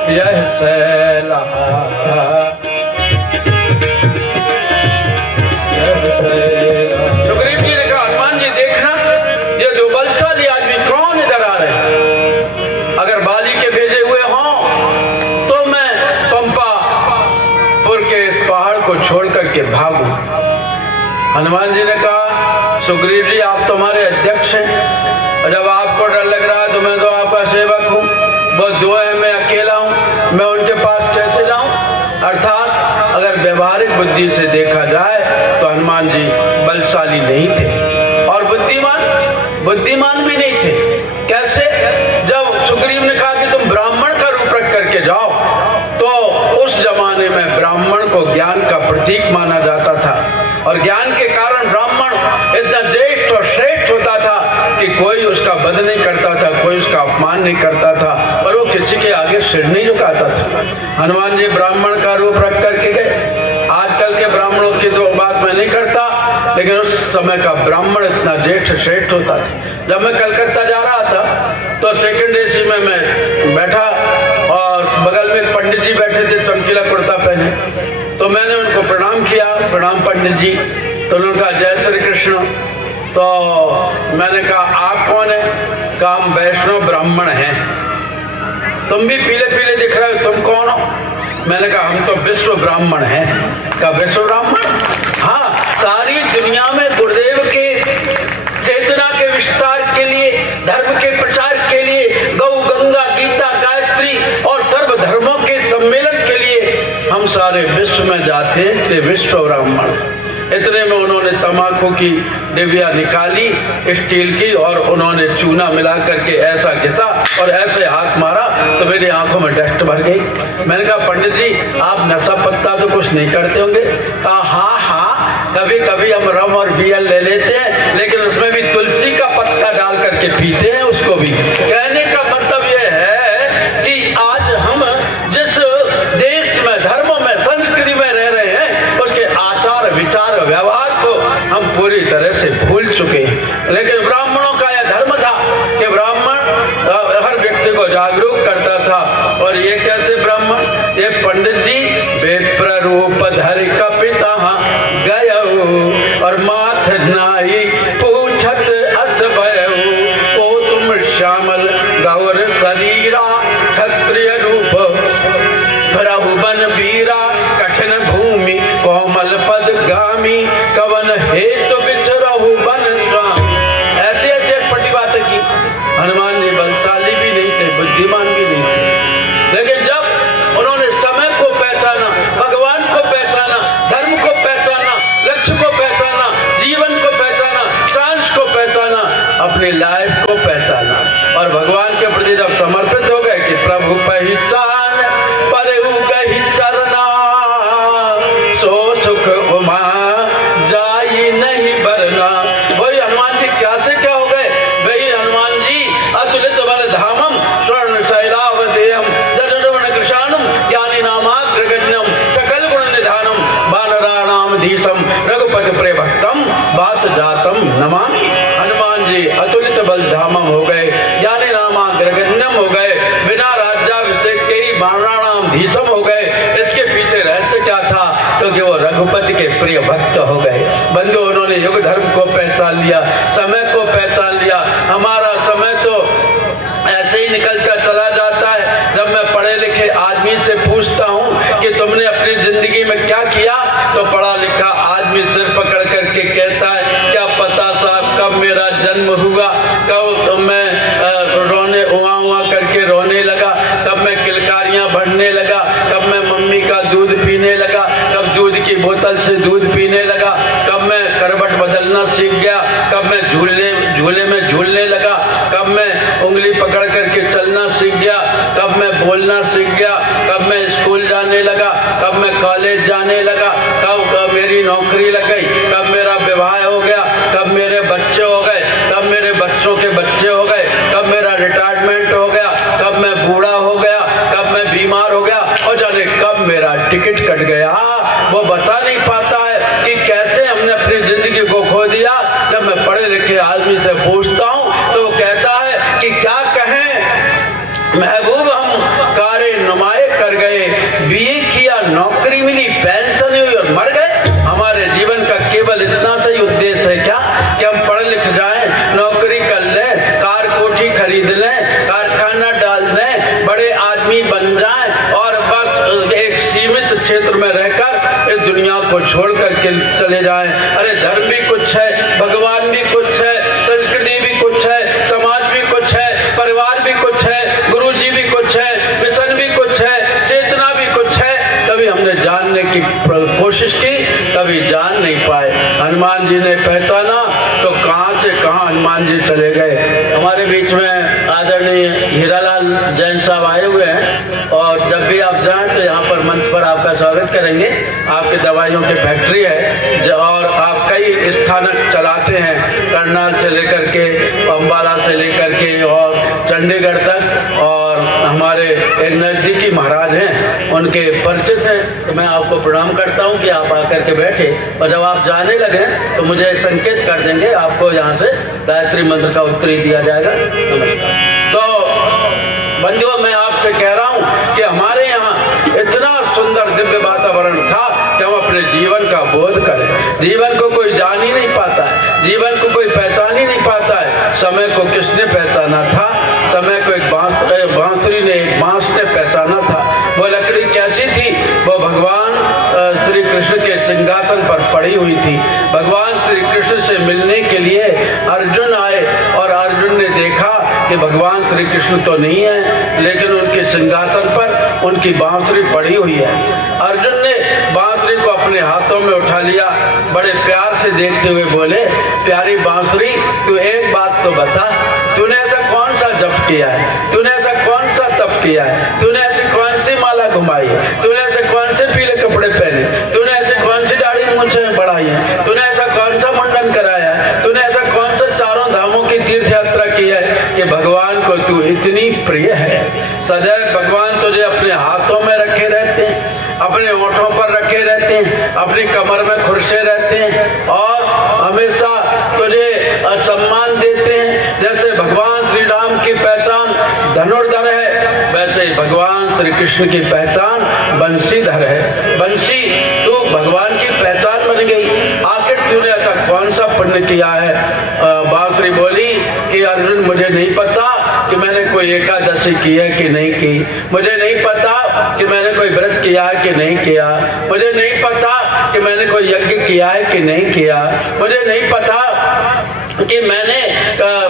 यह सैला सुग्रीव जी ने कहा हनुमान जी देखना ये दो बलशाली आदमी कौन इधर आ रहे हैं। अगर बाली के भेजे हुए हों तो मैं पंपापुर के इस पहाड़ को छोड़ करके भागूं। हनुमान जी ने कहा सुग्रीव जी आप तो हमारे अध्यक्ष हैं और जब आपको डर लग रहा है तो मैं तो आपका सेवक हूँ। वो दो है मैं अकेला हूँ, मैं उनके पास कैसे जाऊँ। अर्थात अगर व्यवहारिक बुद्धि से देखा जाए तो हनुमान जी बलशाली नहीं थे और बुद्धिमान भी नहीं थे। कैसे? जब सुग्रीव ने कहा कि तुम ब्राह्मण का रूप रख करके जाओ तो उस जमाने में ब्राह्मण को ज्ञान का प्रतीक माना जाता था और ज्ञान के कारण ब्राह्मण इतना ज्येष्ठ और श्रेष्ठ होता था कि कोई उसका वध नहीं करता था, कोई उसका अपमान नहीं करता था और वो किसी के आगे सिर नहीं झुकाता था। हनुमान जी ब्राह्मण का रूप रख करके गए। आजकल के ब्राह्मणों की तो बात मैं नहीं करता, लेकिन उस समय का ब्राह्मण इतना ज्येष्ठ श्रेष्ठ होता था। जब मैं कलकत्ता जा रहा था तो सेकंड एसी में मैं बैठा और बगल में एक पंडित जी बैठे थे, चमकीला कुर्ता पहने। तो मैंने उनको प्रणाम किया, प्रणाम पंडित जी। तो उन्होंने कहा जय श्री कृष्ण। तो मैंने कहा आप कौन है? कहा हम वैष्णव ब्राह्मण हैं। तुम भी पीले पीले दिख रहे हो, तुम कौन हो? मैंने कहा हम तो विश्व ब्राह्मण हैं। कहा विश्व ब्राह्मण? हाँ, सारी दुनिया में गुरुदेव के चेतना के विस्तार के लिए, धर्म के प्रचार के लिए, गौ गंगा गीता गायत्री और सर्व धर्मों के सम्मेलन के लिए हम सारे विश्व में जाते हैं, इसलिए विश्व ब्राह्मण। इतने में उन्होंने तंबाकू की डिबिया निकाली स्टील की और उन्होंने चूना मिला करके ऐसा घिसा और ऐसे हाथ मारा तो मेरी आंखों में डस्ट भर गई। मैंने कहा पंडित जी आप नशा पत्ता तो कुछ नहीं करते होंगे? कहा हाँ, कभी कभी हम रम और बियर ले लेते हैं, लेकिन उसमें भी तुलसी का पत्ता डाल करके पीते हैं उसको भी। कहने का मतलब यह है कि आज हम जिस देश में, धर्मों में, संस्कृति में रह रहे हैं उसके आचार विचार व्यवहार को हम पूरी तरह से भूल चुके हैं। लेकिन ब्राह्मणों का यह धर्म था कि ब्राह्मण हर व्यक्ति को जागरूक करता था। और ये कैसे ब्राह्मण? ये पंडित जी विप्र रूप धरि कपिता गयऊ और माथ नाई पूछत अस भयऊ ओ तुम श्यामल गौर शरीरा क्षत्रिय रूप रघुबन वीरा कठिन भूमि कोमल पद गामी कवन हेतु बिचरहु बन स्वामी। ऐसे ऐसे पटी बातें की। हनुमान जी बलशाली भी नहीं थे, बुद्धिमान भी नहीं थे, लेकिन जब उन्होंने समय को पहचाना, भगवान को पहचाना, धर्म को पहचाना, लक्ष्य को पहचाना, जीवन को पहचाना, सांस को पहचाना, अपनी लाइफ को पहचाना और भगवान के प्रति जब समर्पित हो गए कि प्रभु पहचान परहु कहि चरना सो सुख उमा जाई नहीं बरना। वही हनुमान जी क्या से क्या हो गए? वही हनुमान जी अतुलित बल धामम स्वर्ण शैलावदेयम दंडवन कृशानम ज्ञानी नामाग्रगण्यम सकल गुण निधानम बानराणाम धीशम रघुपति प्रिय भक्तम बात जातम नमामि। हनुमान जी अतुलित बल धामम हो गए, ज्ञानी नामाग्रगण्यम हो गए, बिना राज्याभिषेक के ही बानराणाम धीशम हो गए। इसके पीछे रहस्य क्या था? क्योंकि वो रघुपति के प्रिय भक्त हो गए। बंधु उन्होंने युग धर्म को पहचान लिया, समय को पहचान लिया। हमारा समय तो ऐसे ही निकलता चला जाता है। जब मैं पढ़े लिखे आदमी से पूछता हूँ कि तुमने अपनी जिंदगी में क्या किया, तो पढ़ा लिखा आदमी सिर पकड़ करके कहता है क्या पता साहब कब मेरा जन्म हुआ, कब मैं रोने उआ करके रोने लगा, कब मैं किलकारियां भरने लगा, कब मैं मम्मी का दूध पीने लगा, कब दूध की बोतल से दूध पीने लगा, कब मैं करवट बदलना सीख गया, कब मैं झूले में झूलने लगा, कब मैं उंगली पकड़ करके चलना सीख गया, कब मैं बोलना सीख गया, कब मैं स्कूल जाने लगा, कब मैं कॉलेज जाने लगा, कब मेरी नौकरी लग गई, कब मेरा विवाह हो गया, कब मेरे बच्चे हो गए, कब मेरे बच्चों के बच्चे हो गए, कब मेरा रिटायरमेंट हो गया, कब मैं बूढ़ा हो गया, कब मैं बीमार हो गया और जाने कब मेरा टिकट कट गया। वो बता नहीं पाता है कि कैसे हमने अपनी जिंदगी को खो दिया। जब मैं पढ़े लिखे आदमी से पूछता हूँ कर गए, बीए किया, नौकरी मिली, पेंशन हुई और मर गए। हमारे जीवन का केवल इतना सा ही उद्देश्य है क्या कि हम पढ़ लिख जाएं, नौकरी कर लें, कार कोठी खरीद लें, कारखाना डाल दें, बड़े आदमी बन जाएं और बस एक सीमित क्षेत्र में रहकर इस दुनिया को छोड़ करके चले जाएं। अरे धर्म भी कुछ है, भगवान भी कुछ है, संस्कृति भी कुछ है, समाज भी कुछ है, परिवार भी कुछ है, गुरु जी भी कुछ है, मिशन भी कुछ है, चेतना भी कुछ है। कभी हमने जानने की कोशिश की, कभी जान नहीं पाए। हनुमान जी ने पहचाना तो कहां से कहां हनुमान जी चले गए। हमारे बीच में आदरणीय हीरालाल जैन साहब आए हुए हैं और जब भी आप जाएं तो यहाँ पर मंच पर आपका स्वागत करेंगे। आपकी दवाइयों की फैक्ट्री है और आप कई स्थानक चलाते हैं, करनाल से लेकर के, अम्बाला से लेकर के और चंडीगढ़ तक। और हमारे एक नजदीकी महाराज हैं, उनके परिचित हैं, तो मैं आपको प्रणाम करता हूं कि आप आकर के बैठे और जब आप जाने लगे तो मुझे संकेत कर देंगे, आपको यहाँ से गायत्री मंत्र का उत्तरी दिया जाएगा। तो बंधुओं, मैं आपसे कह रहा हूं कि हमारे यहाँ इतना सुंदर दिव्य वातावरण था कि हम अपने जीवन का बोध करें। जीवन को कोई जान ही नहीं पाता है, जीवन को कोई पहचान ही नहीं पाता है। समय को किसने पहचाना था? समय को एक बांसुरी ने, एक बांस ने पहचाना था। वो लकड़ी कैसी थी? वो भगवान श्री कृष्ण के सिंहासन पर पड़ी हुई थी। भगवान श्री कृष्ण से मिलने के लिए अर्जुन आए और अर्जुन ने देखा कि भगवान श्री कृष्ण तो नहीं है, लेकिन उनके सिंहासन पर उनकी बांसुरी पड़ी हुई है। अर्जुन ने बांसुरी को अपने हाथों में उठा लिया, बड़े प्यार से देखते हुए बोले, प्यारी बांसुरी, तू एक बात तो बता, तूने ऐसा कौन सा जप किया है? तूने ऐसा कौन सा तप किया है? तूने ऐसी कौन सी माला घुमाई है? तूने ऐसे कौन से पीले कपड़े पहने? तूने ऐसे कौन सी दाढ़ी मूंछें बढ़ाई है? तूने ऐसा कौन सा मुंडन कराया है? तूने ऐसा कौन सा चारों धामों की तीर्थ यात्रा की है कि भगवान को तू इतनी प्रिय है? सदैव भगवान तुझे अपने हाथों में रखे रहते हैं, अपने होठों पर रखे रहते हैं, अपनी कमर में खुरसे रहते हैं और हमेशा तुझे सम्मान देते हैं। जैसे भगवान श्री राम की पहचान धनुर्धर है, वैसे भगवान श्री कृष्ण की पहचान बंशीधर है। बंशी तू भगवान की पहचान बन गई। आखिर तूने ऐसा कौन सा पुण्य किया है? बांसुरी बोली कि अर्जुन, मुझे नहीं पता कि मैंने कोई एकादशी की है कि नहीं की, मुझे नहीं पता कि मैंने कोई व्रत किया है कि नहीं किया, मुझे नहीं पता कि मैंने कोई यज्ञ किया है कि नहीं किया, मुझे नहीं पता कि मैंने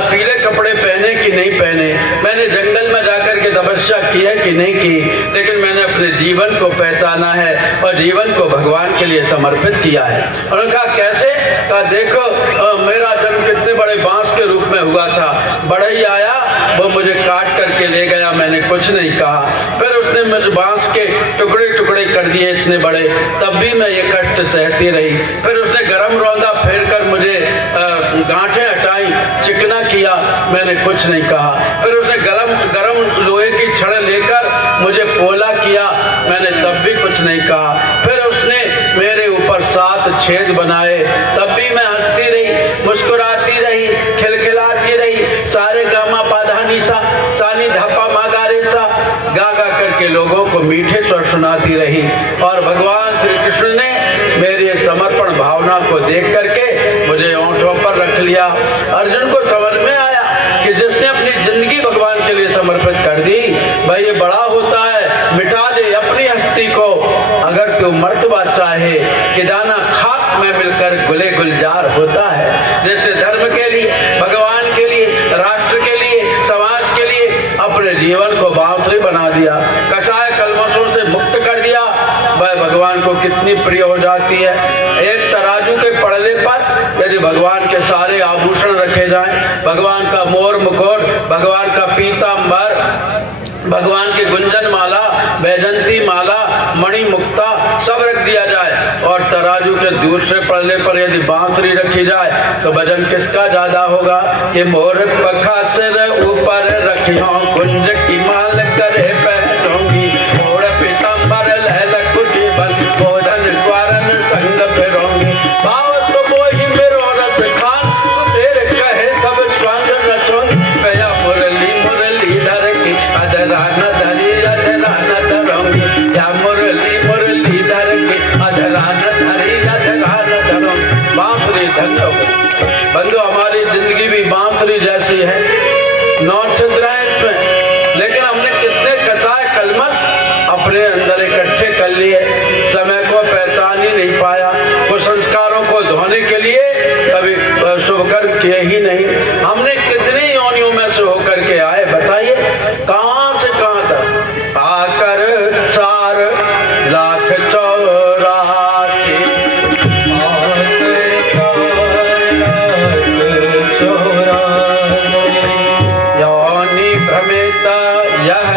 पीले कपड़े पहने कि नहीं पहने, मैंने जंगल में जाकर के तपस्या की है कि नहीं की, लेकिन मैंने अपने जीवन को पहचाना है और जीवन को भगवान के लिए समर्पित किया है। उन्होंने कहा कैसे? कहा देखो, मेरा जन्म कितने बड़े बांस के रूप में हुआ था, बढ़ई आया, वो मुझे काट करके ले गया, मैंने कुछ नहीं कहा। फिर उसने मुझे बांस के टुकड़े टुकड़े कर दिए इतने बड़े, तब भी मैं ये कष्ट सहती रही। फिर उसने गरम रौंदा फेर कर मुझे गांठें हटाई, चिकना किया, मैंने कुछ नहीं कहा। फिर उसने गरम लोहे की छड़ लेकर मुझे पोला किया, मैंने तब भी कुछ नहीं कहा। फिर उसने मेरे ऊपर 7 छेद बनाए, तब भी मैं हंसती रही, मुस्कुराती रही, खिलखिलाती रही, सारे गामा पाधा निसा, सानी धप्पा मागारे सा गा गा करके लोगों को मीठे स्वर सुनाती रही। और भगवान श्री कृष्ण ने मेरे समर्पण भावना को देख करके मुझे ओंठों पर रख लिया। अर्जुन को समझ में आया कि जिसने अपनी जिंदगी भगवान के लिए समर्पित कर दी, भाई ये बड़ा होता है, मिटा दे अपनी हस्ती को। अगर तू मर्तबा चाहे कि दाना खाक में मिलकर गुले गुलजार होता है। जैसे धर्म के लिए, भगवान के लिए, राष्ट्र के लिए, समाज के लिए अपने जीवन को बांसुरी बना दिया, कसाय कलमशों से मुक्त कर दिया, वह भगवान को कितनी प्रिय हो जाती है। एक तराजू के पड़ले पर यदि भगवान के सारे आभूषण रखे जाएं, भगवान का मोर मुकुट, भगवान का पीतांबर, भगवान की गुंजन माला, वैजंती माला, मणि मुक्ता सब रख दिया जाए और तराजू के दूर से पड़ने पर यदि बांसुरी रखी जाए तो वजन किसका ज्यादा होगा? ये मोर पखा सिर ऊपर रखियो, कुंज की माल करे पहनूंगी, मोर पीतांबर लहल कुटी बन, भोजन द्वारन संग फिरूंगी, भाव तो मोहि मेरो रस खान, तेरे कहे सब स्वांग रचोंगी, पया मुरली मुरली धर की अदरा न धरी अदरा न धरोंगी, लिए समय को पहचान ही नहीं पाया, कुसंस्कारों को धोने के लिए कभी शुभ कर्म किए ही नहीं। हमने कितनी योनियों में से होकर के आए बताइए, कहां से कहां तक आकर 4 लाख 84 योनि भ्रमित यह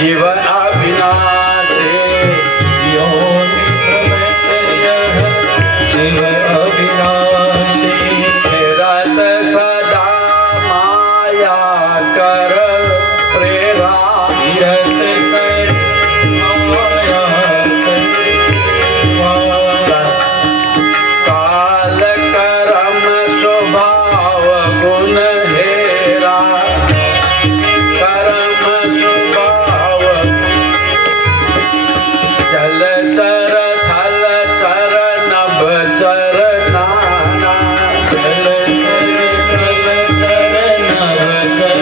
जीव अविनाशी, योनि भ्रमित यह जीव अविनाशी, फिरत सदा माया कर प्रेरा, फिरत कर माया कर काल करम स्वभाव गुण हेरा, करम स्वभाव जल चर थल चर नभ चर नाना, चल चल नभ कर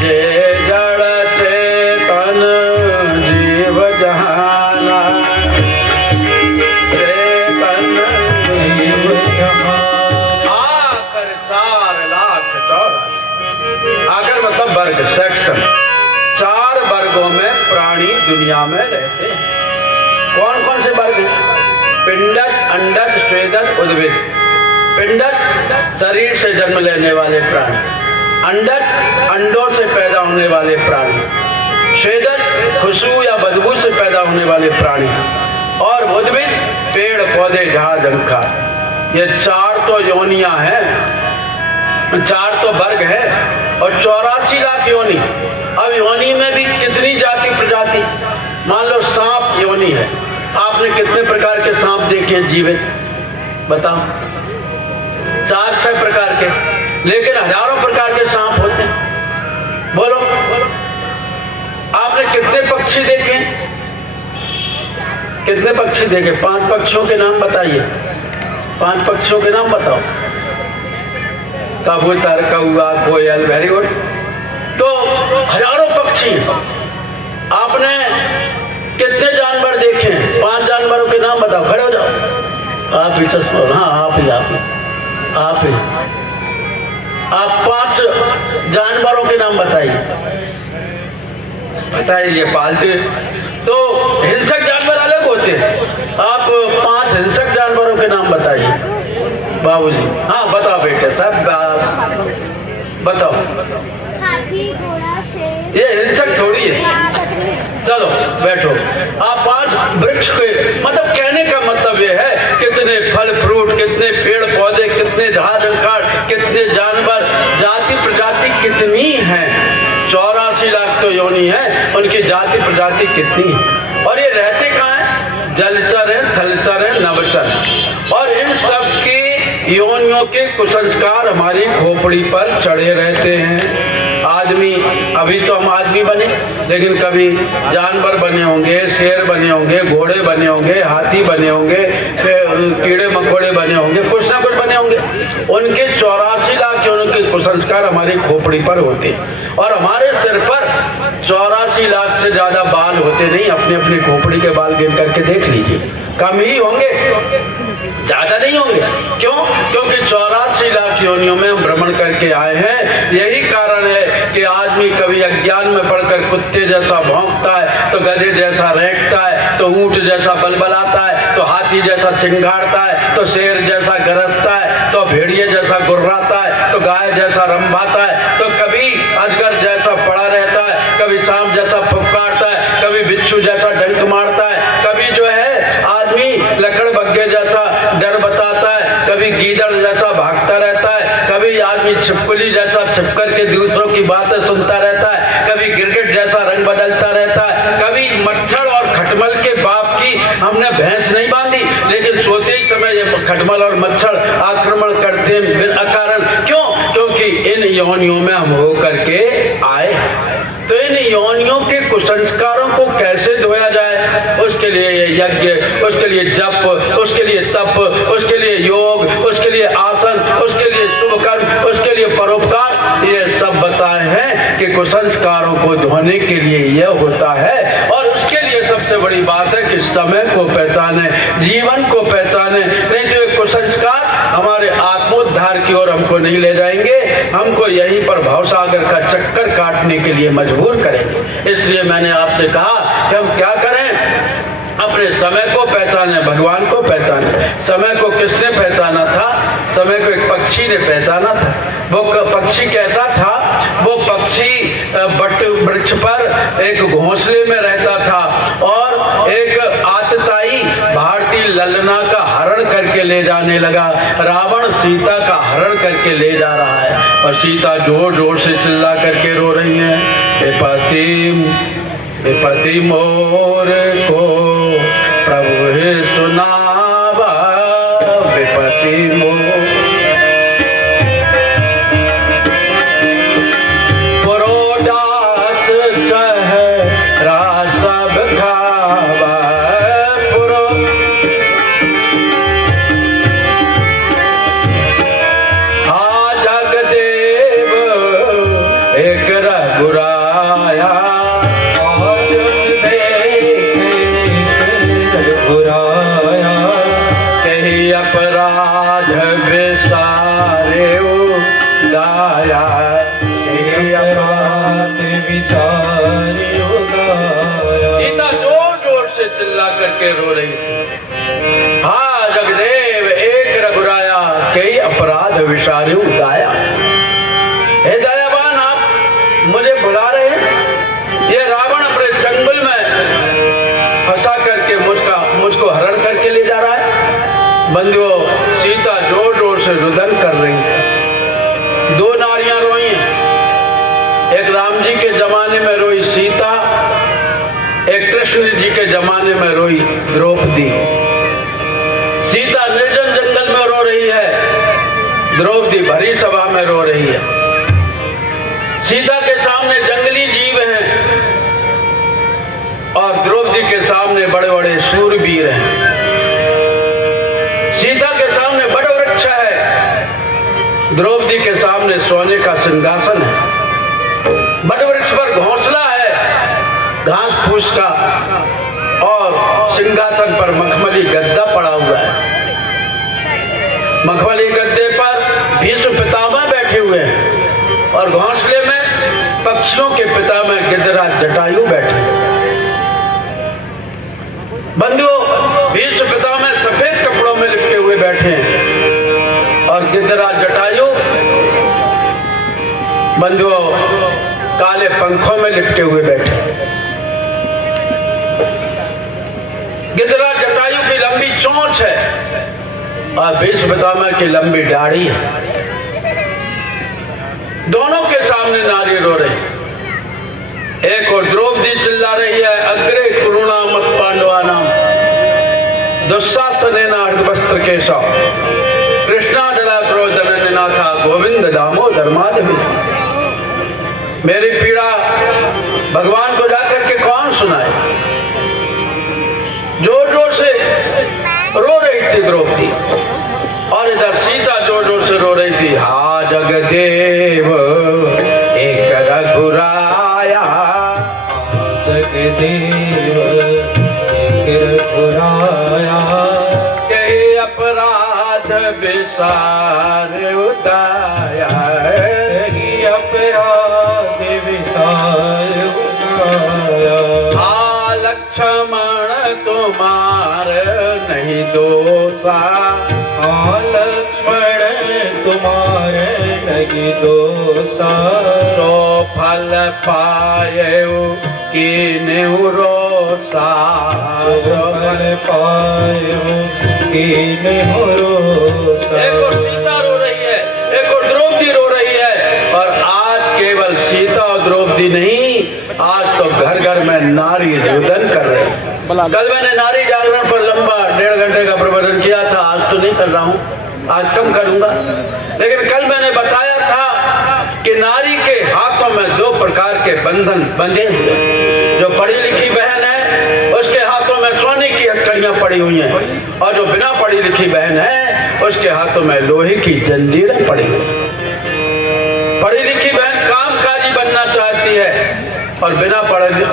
जे जड़ चेतन जीव जहाना, चेतन जीव जहां। आकर 4 लाख 84, आकर मतलब वर्ग, सेक्शन। 4 वर्गों में प्राणी दुनिया में रहते हैं। कौन कौन से वर्ग हैं? पिंडज, अंडज, स्वेदज, उद्भिद। पिंडज शरीर से जन्म लेने वाले प्राणी, अंडज अंडों से पैदा होने वाले प्राणी, स्वेदज खुशबू या बदबू से पैदा होने वाले प्राणी, और उद्भिद पेड़ पौधे झाड़ झंखार। ये 4 तो योनियां हैं, 4 तो वर्ग है और 84 लाख योनि। अब योनि में भी कितनी जाति प्रजाति, मान लो सांप योनि है, आपने कितने प्रकार के सांप देखे हैं जीवित बताओ? 4-6 प्रकार के, लेकिन हजारों प्रकार के सांप होते हैं। बोलो आपने कितने पक्षी देखे? कितने पक्षी देखे? 5 पक्षियों के नाम बताइए, 5 पक्षियों के नाम बताओ। कबूतर, कौआ, कोयल, वेरी गुड। तो हजारों पक्षी हैं। आपने कितने जानवर देखे हैं? 5 जानवरों के नाम बताओ, खड़े हो जाओ। आप ही चश्मा, हाँ आप ही आप 5 जानवरों के नाम बताइए, बताइए। पालतू तो हिंसक जानवर अलग होते हैं, आप 5 हिंसक जानवरों के नाम बताइए बाबूजी। हाँ बताओ बेटे, सब बताओ। हाथी, घोड़ा, शेर। ये हिंसक थोड़ी है। चलो बैठो। आप 5 वृक्ष के, मतलब कहने का मतलब ये है कितने फल फ्रूट, कितने पेड़ पौधे, कितने झाड़ झंखाड़, कितने जानवर, जाति प्रजाति कितनी है। 84 लाख तो योनि है, उनकी जाति प्रजाति कितनी है। और ये रहते कहाँ है? जलचर है, थलचर है, नभचर है। और इन सब की योनियों के कुसंस्कार हमारी खोपड़ी पर चढ़े रहते हैं। आदमी, अभी तो हम आदमी बने, लेकिन कभी जानवर बने होंगे, शेर बने होंगे, घोड़े बने होंगे, हाथी बने होंगे, कीड़े मकोड़े बने होंगे, कुछ ना कुछ बने होंगे। उनके 84 लाख उनके कुसंस्कार हमारी खोपड़ी पर होते हैं। और हमारे सिर पर 84 लाख से ज्यादा बाल होते नहीं। अपने अपने खोपड़ी के बाल गिन करके देख लीजिए, कम ही होंगे, ज्यादा नहीं होंगे। क्यों? क्योंकि 84 लाख योनियों में हम भ्रमण करके आए हैं। यही कारण है कि आदमी कभी अज्ञान में पड़कर कुत्ते जैसा भौंकता है, तो गधे जैसा रेंकता है, तो ऊंट जैसा बलबलाता है, तो हाथी जैसा चिंगाड़ता है, तो शेर जैसा गरजता है, तो भेड़िए जैसा गुर्राता है, तो गाय जैसा रंभाता है, तो कभी अजगर जैसा पड़ा रहता है, कभी सांप जैसा फुफकारता है, कभी बिच्छू जैसा डंक मारता है, कभी जो है आदमी लकड़ बग्गे जैसा डर बताता है, कभी गीदड़ जैसा भागता रहता है, कभी आदमी छिपकली जैसा छिपकर के दूसरों की बातें सुनता रहता है, कभी गिरगिट जैसा रंग बदलता रहता है, कभी मच्छर और खटमल के बाप की हमने भैंस नहीं बांधी, लेकिन सोते ही समय ये खटमल और मच्छर आक्रमण करते हैं बिन अकारण। क्यों? क्योंकि इन योनियों में हम हो करके आए। तो इन योनियों के कुसंस्कारों को कैसे धोया जाए? उसके लिए यज्ञ, उसके लिए जप, उसके लिए तप, उसके लिए योग, उसके लिए आसन, उसके लिए शुभ कर्म, उसके लिए परोपकार, ये सब बताए हैं कि कुसंस्कारों को धोने के लिए यह होता है। और उसके लिए सबसे बड़ी बड़ी बात है कि समय को पहचाने, जीवन को पहचाने, नहीं तो ये कुसंस्कार हमारे आत्मोद्धार की ओर हमको नहीं ले जाएंगे, हमको यहीं पर भवसागर का चक्कर काटने के लिए मजबूर करेंगे। इसलिए मैंने आपसे कहा कि हम क्या करें, अपने समय को पहचाने, भगवान को पहचाने। समय को किसने पहचाना था? समय को एक पक्षी ने पहचाना था। वो पक्षी कैसा था? वो पक्षी बट वृक्ष पर एक घोंसले में रहता था और एक आतताई भारतीय ललना का हरण करके ले जाने लगा। रावण सीता का हरण करके ले जा रहा है और सीता जोर जोर से चिल्ला करके रो रही है, विपति मोर को प्रभु हे सुनावा, विपति मोर पुरोडास चेहरा सब खावा, पुरो हा जगदेव एक रघुराया, अपराध विसारे गाया, अपराध विसारे गाया। सीता जोर जोर से चिल्ला करके रो रही थी, हाँ जगदेव एक रघुराया, कई अपराध विसारे गाया। हे दयावान, आप मुझे बुला रहे हैं? ये रावण अपने चंगुल में फंसा करके मुझको हरण करके ले जा रहा है। बंधुओं, सीता जोर जोर से रुदन कर रही है। दो नारियां रोई हैं, एक राम जी के जमाने में रोई सीता, एक कृष्ण जी के जमाने में रोई द्रौपदी। सीता निर्जन जंगल में रो रही है, द्रौपदी भरी सभा में रो रही है। सीता के सामने जंगली जीव हैं और द्रौपदी के सामने बड़े बड़े शूरवीर हैं। सीता के सामने बड़ वृक्ष है, द्रौपदी के सामने सोने का सिंहासन है। बड़ वृक्ष पर घोंसला है घास फूस का और सिंहासन पर मखमली गद्दा पड़ा हुआ है। मखमली गद्दे पर भीष्म पितामह बैठे हुए हैं और घोंसले में पक्षियों के पितामह गिद्धराज जटायु बैठे। बंधुओं, भीष्म पितामह सफेद कपड़ों में लिपटे हुए बैठे हैं और गिद्धराज जटायु बंधुओं काले पंखों में लिपटे हुए बैठे। गिद्धराज जटायु की लंबी चोंच है और भीष्म पितामह की लंबी दाढ़ी है। दोनों के सामने नारी रो रही। एक और द्रौपदी चिल्ला रही है, अग्रे कुरुणा मत पांडवानाम दुस्साहसेन अर्धवस्त्र केशव कृष्णा जला क्रोधननाथा गोविंद दामोदर माधवी। मेरी पीड़ा भगवान को जाकर के कौन सुनाए? जोर जोर से रो रही थी द्रौपदी और इधर सीता जोर जोर से रो रही थी, हा जगदेव एक रघुराया, जगदेव एक रघुराया, कई अपराध विसार उदाया, कई अपराध विसार उदाया। हा लक्ष्मण तुम्हार नहीं दोषा, हा लक्ष्मण तुम्हार नहीं दोषा, तो फल पाए कीन्हु रोषा, फल पाए कीन्हु रोषा। एक और सीता रो रही है, एक और द्रौपदी रो रही है और आज केवल सीता और द्रौपदी नहीं, आज तो घर घर में नारी रुदन कर रहे हैं। कल मैंने नारी जागरण पर लंबा 1.5 घंटे का प्रवचन किया था, आज तो नहीं कर रहा हूँ, आज कम करूंगा। लेकिन कल मैंने बताया था कि नारी के हाथों में 2 प्रकार के बंधन बंधे हुए। जो पढ़ी लिखी बहन है उसके हाथों में सोने की हथकड़ियां पड़ी हुई हैं और जो बिना पढ़ी लिखी बहन है उसके हाथों में लोहे की जंजीरें पड़ी हुई। पढ़ी लिखी बहन कामकाजी बनना चाहती है और बिना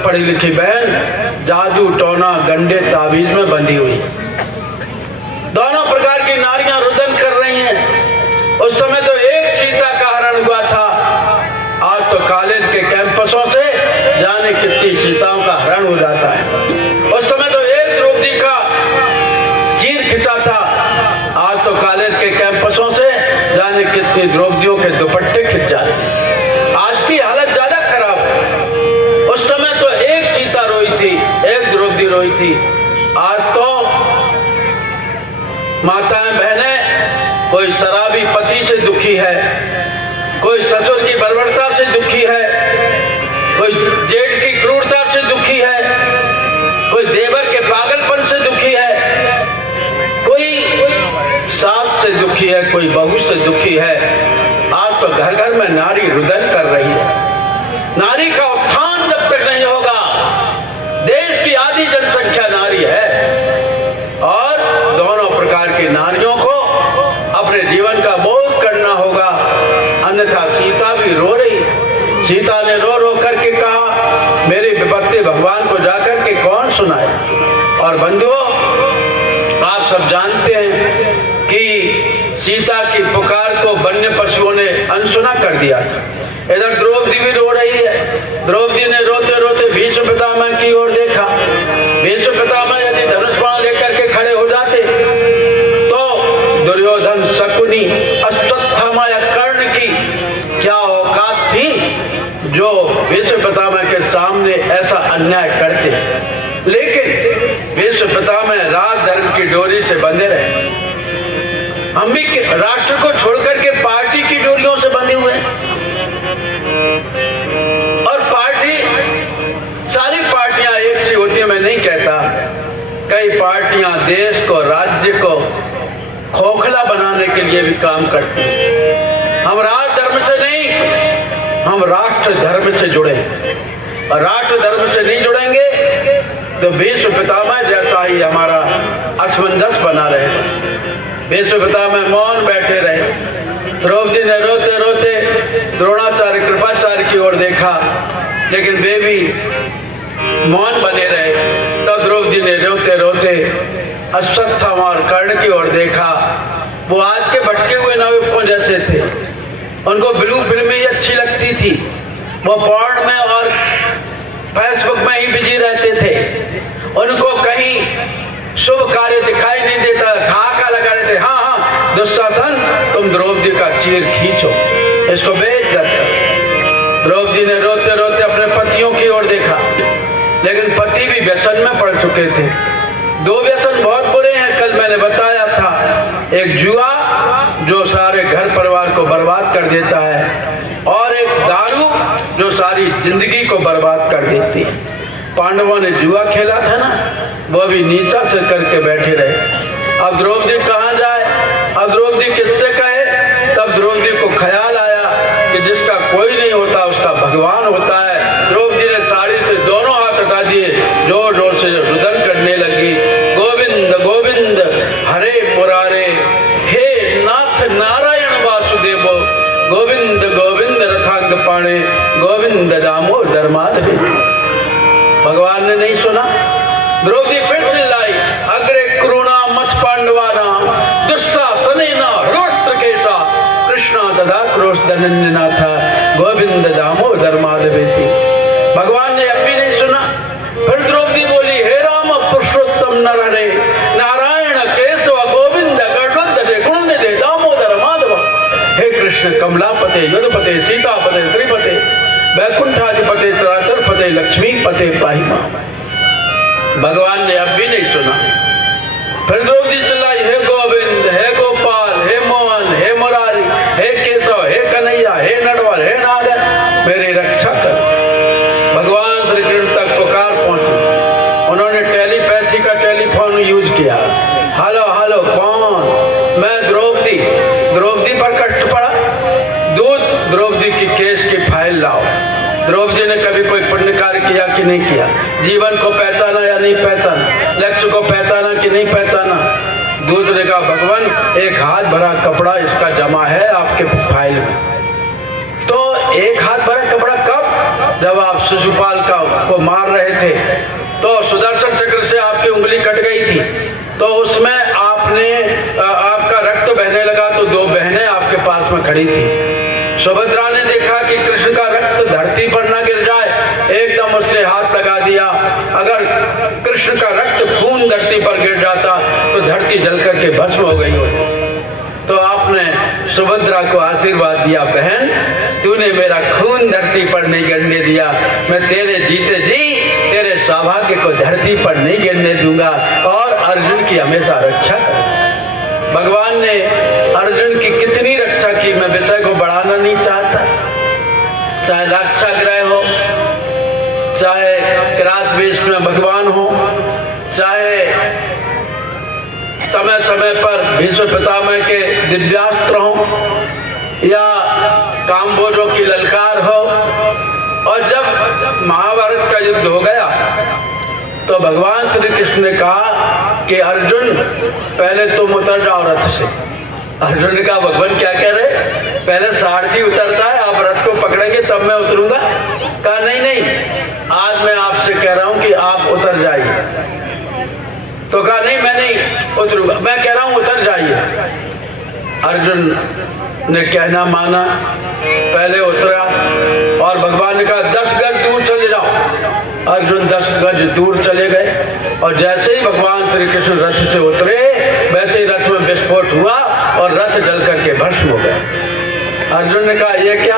पढ़ी लिखी बहन जादू टोना गंडे ताबीज में बंधी हुई। दोनों प्रकार की नारियां रुदन कर रही हैं। उस समय तो एक सीता का हरण हुआ था, आज तो कॉलेज के कैंपसों से जाने कितनी सीताओं का हरण हो जाता है। उस समय तो एक द्रौपदी का चीर खिंचा था, आज तो कॉलेज के कैंपसों से जाने कितनी द्रौपदियों के दुपट्टे खिंच जाते हैं। आज की हालत ज्यादा खराब है। उस समय तो एक सीता रोई थी, एक द्रौपदी रोई थी, आज तो माताएं बहनें कोई शराबी पति से दुखी है, कोई ससुर की बर्बरता से दुखी है, कोई जेठ की क्रूरता से दुखी है, कोई देवर के पागलपन से दुखी है, कोई सास से दुखी है, कोई बहू से दुखी है। आज तो घर घर में नारी रुदन कर रही है। नारी का उत्थान जब तक नहीं होगा, देश की आधी जनसंख्या नारी है और दोनों प्रकार की नारियों को अपने जीवन का बोध करना होगा, अन्यथा सीता भी रो रही। सीता ने रो रो करके कहा, मेरी विपत्ति भगवान को जाकर के कौन सुनाए। और बंधुओं, आप सब जानते हैं कि सीता की पुकार को वन्य पशुओं ने अनसुना कर दिया था। इधर द्रौपदी भी रो रही है। द्रौपदी ने रोते रोते भीष्म पितामह की ओर देखा। भीष्म पितामह यदि धनुष बाण लेकर के खड़े हो जाते तो दुर्योधन, शकुनी, अश्वत्थामा या कर्ण की क्या औकात थी जो भीष्म पितामह के सामने ऐसा अन्याय करते। लेकिन भीष्म पितामह राज धर्म की डोरी से बंधे रहे। हम भी राष्ट्र को छोड़कर के पार्टी की डोरियों से बंधे हुए हैं। और पार्टी, सारी पार्टियां एक सी होती है मैं नहीं कहता, कई पार्टियां देश को, राज्य को खोखला बनाने के लिए भी काम करती हैं। हम राज धर्म से नहीं, हम राष्ट्र धर्म से जुड़े। और राष्ट्र धर्म से नहीं जुड़ेंगे तो भीष्म पितामह जैसा ही हमारा असमंजस बना रहेगा। भीष्म पितामह मौन बैठे रहे। द्रौपदी ने रोते रोते द्रोणाचार्य, कृपाचार्य की ओर देखा, लेकिन वे भी मौन बने रहे। तब द्रौपदी ने रोते रोते अश्वत्थामा और कर्ण की ओर देखा। वो आज के भटके हुए नवयुवकों जैसे थे। उनको ब्लू फिल्में ही अच्छी लगती थी। वो पॉर्न में और फेसबुक में ही बिजी रहते थे। उनको कहीं शुभ कार्य दिखाई नहीं देता, धाका लगा रहे थे। हाँ, दुशासन, तुम द्रौपदी का चीर खींचो, इसको बेइज्जत कर। द्रौपदी ने रोते रोते अपने पतियों की ओर देखा, लेकिन पति भी व्यसन में पड़ चुके थे। दो व्यसन बहुत बुरे हैं, कल मैंने बताया था। एक जुआ जो सारे घर परिवार को बर्बाद कर देता है, और एक दारू जो सारी जिंदगी को बर्बाद कर देती है। पांडवों ने जुआ खेला था ना, वो भी नीचा से करके बैठे रहे। अब द्रौपदी कहाँ जाए, अब द्रौपदी किससे कहे। तब द्रौपदी को ख्याल आया कि जिसका कोई नहीं होता उसका भगवान होता है। द्रौपदी ने साड़ी से दोनों हाथ हटा दिए, जोर जोर से रुदन करने लगी, गोविंद गोविंद हरे मुरारे, हे नाथ नारायण वासुदेवो, गोविंद गोविंद रथांग पाणे, गोविंद दामोदर माधवे। भगवान ने नहीं सुना। द्रौपदी फिर चिल्लाई, अग्रे क्रूणा मथ पांडवाना, दुस्साहसेन रोष्ट्र केसा, कृष्णा ददा क्रोश दनंदनाथ, गोविंद दामोदर माधवेति। भगवान ने अब भी नहीं सुना। फिर द्रौपदी बोली, हे राम पुरुषोत्तम नरहरे, नारायण केशव गोविंद गरुड़ गुणनिधे दामोदर माधव। हे कृष्ण कमलापते, युधपते, सीतापते, श्रीपते, वैकुंठाधिपते, चराचरपते, लक्ष्मीपते पाहि मां। भगवान ने अब भी नहीं सुना। फिर द्रौपदी चिल्लाई, हे गोविंद, हे गोपाल, हे मोहन, हे मुरारी, हे केशव, हे कन्हैया, हे नटवर, हे नागर, मेरी रक्षा कर। भगवान श्री कृष्ण तक पुकार पहुंची। उन्होंने टेलीपैथी का टेलीफोन यूज किया। हेलो हेलो, कौन? मैं द्रौपदी। द्रौपदी पर कष्ट पड़ा। दूध द्रौपदी की केस की फाइल लाओ। द्रौपदी ने कभी कोई पुण्य कार्य किया कि नहीं किया, जीवन को पहचाना या नहीं पहचाना, लक्ष्य को पहचाना कि नहीं पहचाना। दूध ने कहा, भगवान एक हाथ भरा कपड़ा इसका जमा है आपके फाइल में। तो एक हाथ भरा कपड़ा कब? जब आप शिशुपाल को मार रहे थे तो सुदर्शन चक्र से आपकी उंगली कट गई थी, तो उसमें आपका रक्त बहने लगा, तो दो बहनें आपके पास में खड़ी थी। सुभद्रा ने देखा कि कृष्ण का रक्त धरती पर न गिर जाए, एकदम उसने हाथ लगा दिया। अगर कृष्ण का रक्त खून धरती पर गिर जाता तो धरती जल करके भस्म हो गई होती। तो आपने सुभद्रा को आशीर्वाद दिया, बहन तूने मेरा खून धरती पर नहीं गिरने दिया, मैं तेरे जीते जी तेरे सौभाग्य को धरती पर नहीं गिरने दूंगा और अर्जुन की हमेशा रक्षा कर। भगवान ने अर्जुन की कितनी रक्षा की, मैं विषय को बढ़ाना नहीं चाहता। चाहे लाक्षाग्रह हो, चाहे किरात वेश में भगवान हो, चाहे समय समय पर भीष्म पितामह के दिव्यास्त्र हो, या कामबोजों की ललकार हो। और जब महाभारत का युद्ध हो गया तो भगवान श्री कृष्ण ने कहा कि अर्जुन पहले तुम उतर जाओ रथ से। अर्जुन ने कहा भगवान क्या कह रहे, पहले सारथी उतरता है, आप रथ को पकड़ेंगे तब मैं उतरूंगा। कहा नहीं नहीं, आज मैं आपसे कह रहा हूं कि आप उतर जाइए। तो कहा नहीं मैं नहीं उतरूंगा, मैं कह रहा हूं उतर जाइए। अर्जुन ने कहना माना, पहले उतरा और भगवान ने कहा 10 गज दूर चले जाओ। अर्जुन 10 गज दूर चले गए और जैसे ही भगवान श्री कृष्ण रथ से उतरे वैसे ही रथ में विस्फोट हुआ और रथ जल करके भस्म हो गया। अर्जुन ने कहा यह क्या?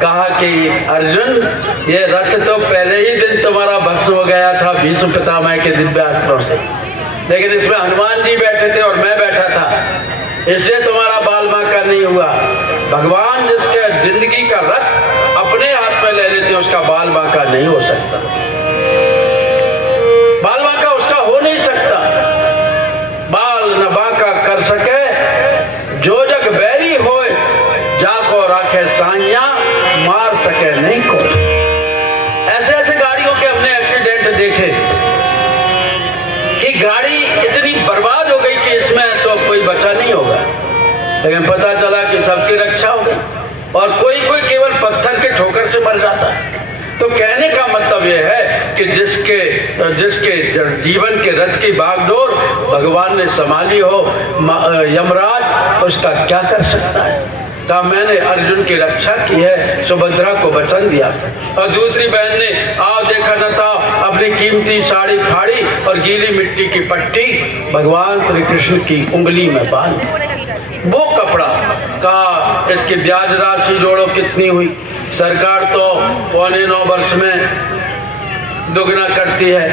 कहा कि अर्जुन ये रथ तो पहले ही दिन तुम्हारा भस्म हो गया था भीष्म पितामह के दिव्यास्त्रों से, लेकिन इसमें हनुमान जी बैठे थे और मैं बैठा था, इसलिए तुम्हारा बाल बांका नहीं हुआ। भगवान जिसके जिंदगी का रथ अपने हाथ में ले लेते उसका बाल बांका नहीं हो सकता, बाल बांका उसका हो नहीं सकता। बाल न बांका कर सके जो जग बैरी होए, जाको राखे साइया मार सके नहीं को। ऐसे ऐसे गाड़ियों के हमने एक्सीडेंट देखे कि गाड़ी इतनी बर्बाद हो गई कि इसमें तो कोई बचा नहीं होगा, लेकिन पता चला कि सबकी रक्षा हो गई और कोई कोई केवल पत्थर के ठोकर से मर जाता है। तो कहने का मतलब यह है कि जिसके जीवन के रथ की बागडोर भगवान ने संभाली हो, यमराज उसका क्या कर सकता है। कहा मैंने अर्जुन की रक्षा की है, सुभद्रा को वचन दिया। और दूसरी बहन ने आओ देखा न था अपनी कीमती साड़ी फाड़ी और गीली मिट्टी की पट्टी भगवान श्री कृष्ण की उंगली में बांधी। वो कपड़ा का इसकी ब्याज राशि जोड़ो कितनी हुई, सरकार तो 9.25 वर्ष में दुगना करती है,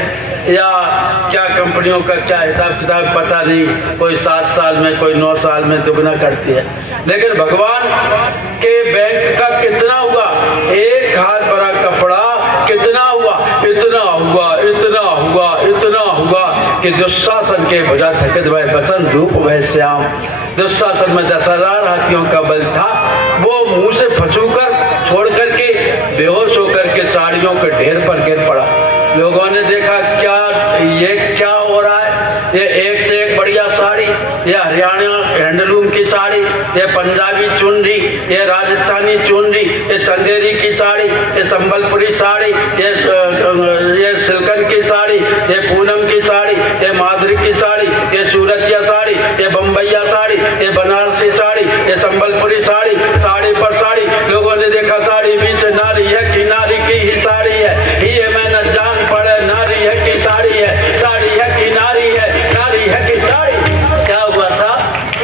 या क्या कंपनियों का क्या हिसाब किताब पता नहीं, कोई 7 साल में कोई 9 साल में दुगना करती है। लेकिन भगवान के बैंक का कितना हुआ, एक हाथ भरा कपड़ा कितना हुआ, इतना हुआ इतना हुआ इतना हुआ कि दुशासन के भुजा थकित भय बसन रूप वह श्याम। दुशासन में 10,000 हाथियों का बल था, वो मुंह से फंसूकर छोड़ करके बेहोश होकर के साड़ियों के ढेर पर गिर पड़ा। लोगों ने देखा क्या ये क्या हो रहा है, ये एक से एक बढ़िया साड़ी, ये हरियाणा हैंडलूम की साड़ी, ये पंजाबी चुनरी, ये राजस्थानी चुनरी, ये चंदेरी की साड़ी, ये संबलपुरी साड़ी, ये सिल्कन की साड़ी, ये पूनम की साड़ी, ये माधुरी की साड़ी, ये सूरतिया साड़ी, ये बम्बैया साड़ी, ये बनारसी साड़ी, ये संबलपुरी साड़ी, साड़ी पर साड़ी। लोगों ने देखा साड़ी बीच नारी है कि नारी की ही साड़ी है, ये मैंने जान पड़े नारी है कि साड़ी है, साड़ी है कि नारी है, नारी है कि साड़ी। क्या हुआ था,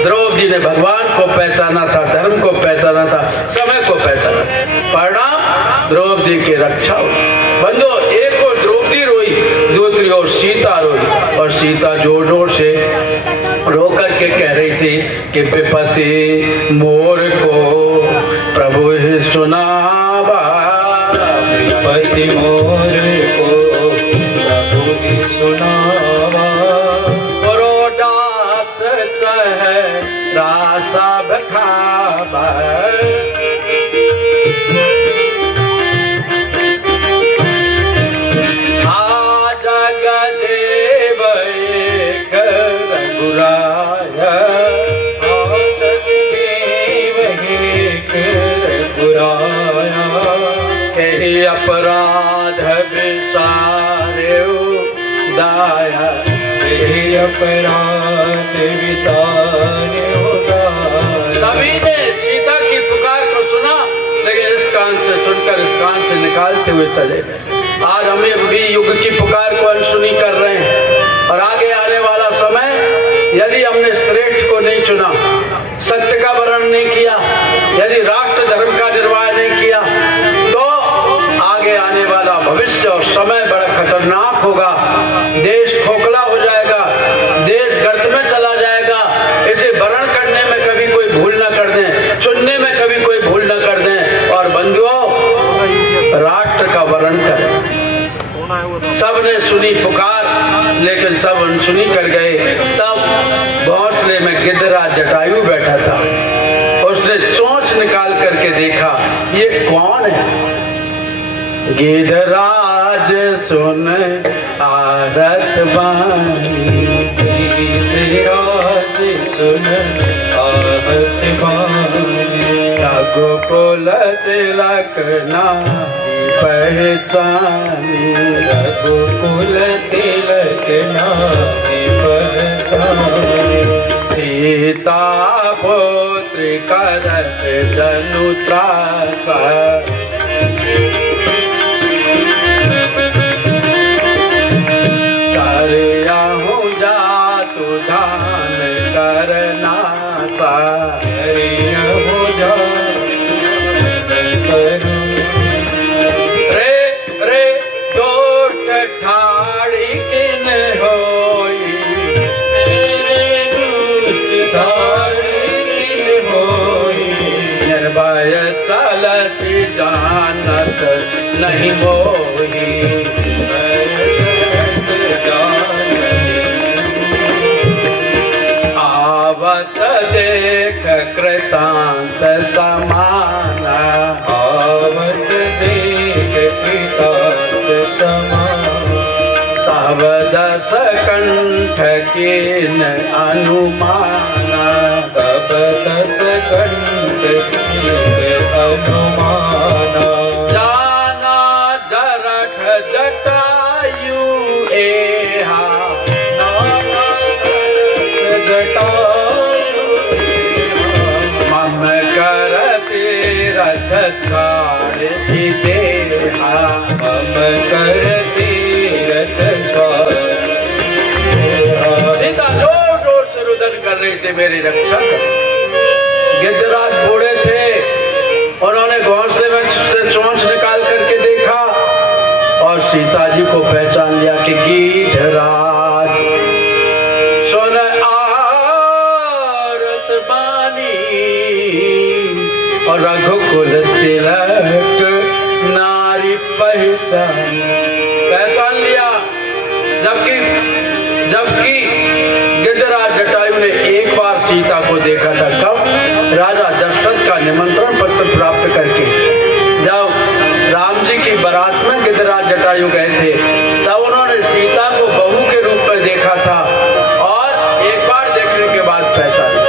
द्रौपदी ने भगवान को पहचाना था, धर्म को पहचाना था, समय को पहचाना। परिणाम द्रौपदी की रक्षा हुई। बंधु एक और द्रौपदी रोई, दूसरी ओर सीता रोई, और सीता जोर जोर से रो करके कह रही थी कि विपत्ति मोर को प्रभु ही सुनावा, विपत्ति मोर को प्रभु ही सुनावा, रोडास है रासा बखावा। अपराध विसारे दाया, यही अपराध विसारे उदार। सभी ने सीता की पुकार को सुना, लेकिन इस कान से सुनकर इस कान से निकालते हुए चले गए। आज हमें भी युग की पुकार को अनसुनी कर रहे हैं, और आगे आने वाला समय यदि हमने श्रेष्ठ को नहीं चुना, सत्य का वर्ण नहीं किया, यदि राष्ट्र धर्म का निर्वाह नहीं किया, तो आगे आने वाला भविष्य और समय बड़ा खतरनाक होगा। देश खोखला हो जाएगा, देश गर्त में चला जाएगा। इसे वर्ण करने में कभी कोई भूल न कर दें, चुनने में कभी कोई भूल न कर दें, और बंधुओं राष्ट्र का वर्ण करें। सबने सुनी पुकार, लेकिन सब अनसुनी कर गए। तब घोंसले में गिद्धराज जटायु बैठा था। उसने चोंच निकाल करके देखा, ये कौन है? गिद्धराज सुन आरत बानी, गिद्धराज सुन आरत बानी, रघुकुल तिलक नारी पहचानी, रघुकुल तिलक नारी पहचानी, सीता पुत्र करत जनु त्रासा, करयाहु जातु धान करना सा, करयाहु जातु करना। रे रे दोष ठाड़ी किन होई, रे दुष्ट ठाड़ी किन होई, निर्भय चलति जानत नहीं मोही, आवत देख कृतांत समाना, आवत देख कृतांत समाना, तब दस कंठ किन अनुमाना, तब दस कंठ किन अनुमाना, जाना जरठ जटायु एहा, नाना रस जटायु मम करति रथ छाड़ देहा, मम कर तीरथ स्वाहा। सीता जोर जोर से रुदन कर रही थी, मेरी रक्षा कर। गिद्धराज बूढ़े थे, उन्होंने घोंसले में से चोंच निकाल करके देखा और सीता जी को पहचान लिया कि गिद्धराज सुन आरत बानी, और रघुकुल तिलक नारी पहचान लिया। जबकि गिद्धराज जटायु ने एक बार सीता को देखा था, कब? राजा दशरथ का निमंत्रण पत्र प्राप्त करके जब राम जी की बारात में गिद्धराज जटायु गए थे, तब उन्होंने सीता को बहू के रूप में देखा था, और एक बार देखने के बाद पहचाना।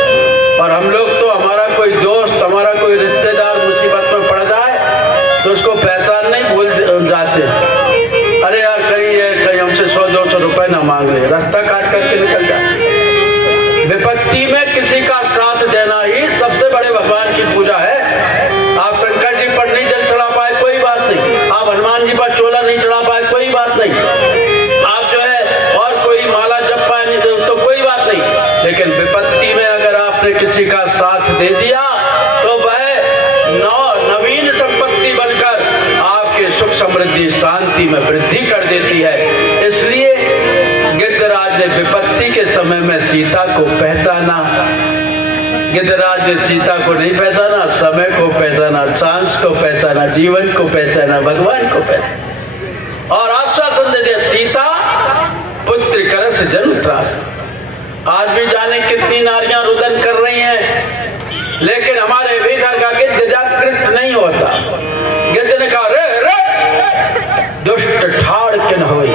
और हम लोग तो, हमारा कोई दोस्त, हमारा कोई रिश्तेदार मुसीबत में पड़ जाए तो उसको पहचान नहीं भूल जाते। अरे यार, कहीं हमसे 100-200 रुपए ना मांग ले, रास्ता काट करके निकल जाए। विपत्ति में किसी का साथ देना ही सबसे बड़े भगवान की पूजा है। आप शंकर जी पर नहीं जल चढ़ा पाए, कोई बात नहीं। आप हनुमान जी पर चोला नहीं चढ़ा पाए, कोई बात नहीं। आप जो है और कोई माला जप पाए नहीं तो कोई बात नहीं, लेकिन विपत्ति में अगर आपने किसी का साथ दे दिया तो वह नवीन संपत्ति बनकर आपके सुख समृद्धि शांति में वृद्धि कर देती है। इसलिए गिद्धराज ने विपत्ति के समय में सीता को पहचाना। गिद्धराज ने सीता को नहीं पहचाना, समय को पहचाना, सांस को पहचाना, जीवन को पहचाना, भगवान को पहचाना, और आश्वासन दे दिया, सीता पुत्र करस जनु त्रास। आज भी जाने कितनी नारियां रुदन कर रही हैं, लेकिन हमारे बेघर का गिद्ध जागृत नहीं होता। गिद्ध ने कहा, रे रे दुष्ट ठाड़ किन होई।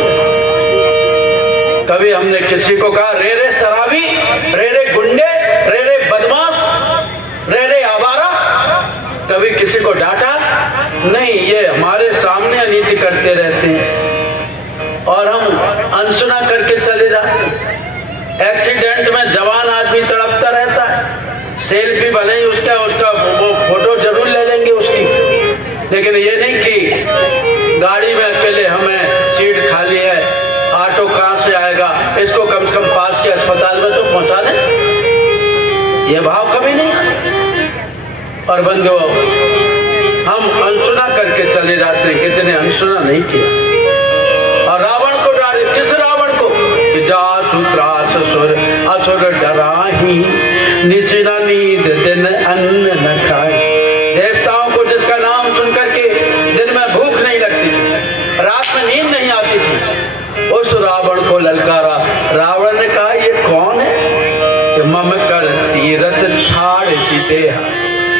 कभी हमने किसी को कहा रे रे शराबी, रे रे गुंडे, रे रे बदमाश, रे रे आवारा? कभी किसी को डांटा नहीं। ये हमारे सामने अनीति करते रहते हैं, और हम अनसुना करके चले जाते। एक्सीडेंट में जवान आदमी तड़पता रहता है, सेल्फी भले ही उसका वो फोटो जरूर ले लेंगे उसकी, लेकिन ये नहीं कि गाड़ी में अकेले हमें सीट खाली है, ऑटो कहाँ से आएगा, इसको कम से कम पास के अस्पताल में तो पहुंचा दें। ये भाव कभी नहीं आता। और बंधुओं, हम अनसुना करके चले जाते हैं, कितने अनसुना नहीं किया। और रावण को डाले, किस रावण को? जासु त्रास सुर असुर डराही, निशिना नींद दिन अन्न न खाए। देवताओं को जिसका नाम सुन करके दिन में भूख नहीं लगती थी, रात में नींद नहीं आती थी, उस रावण को ललकारा। रावण ने कहा, ये कौन है कि मम कर तीरथ छाड़ सीते,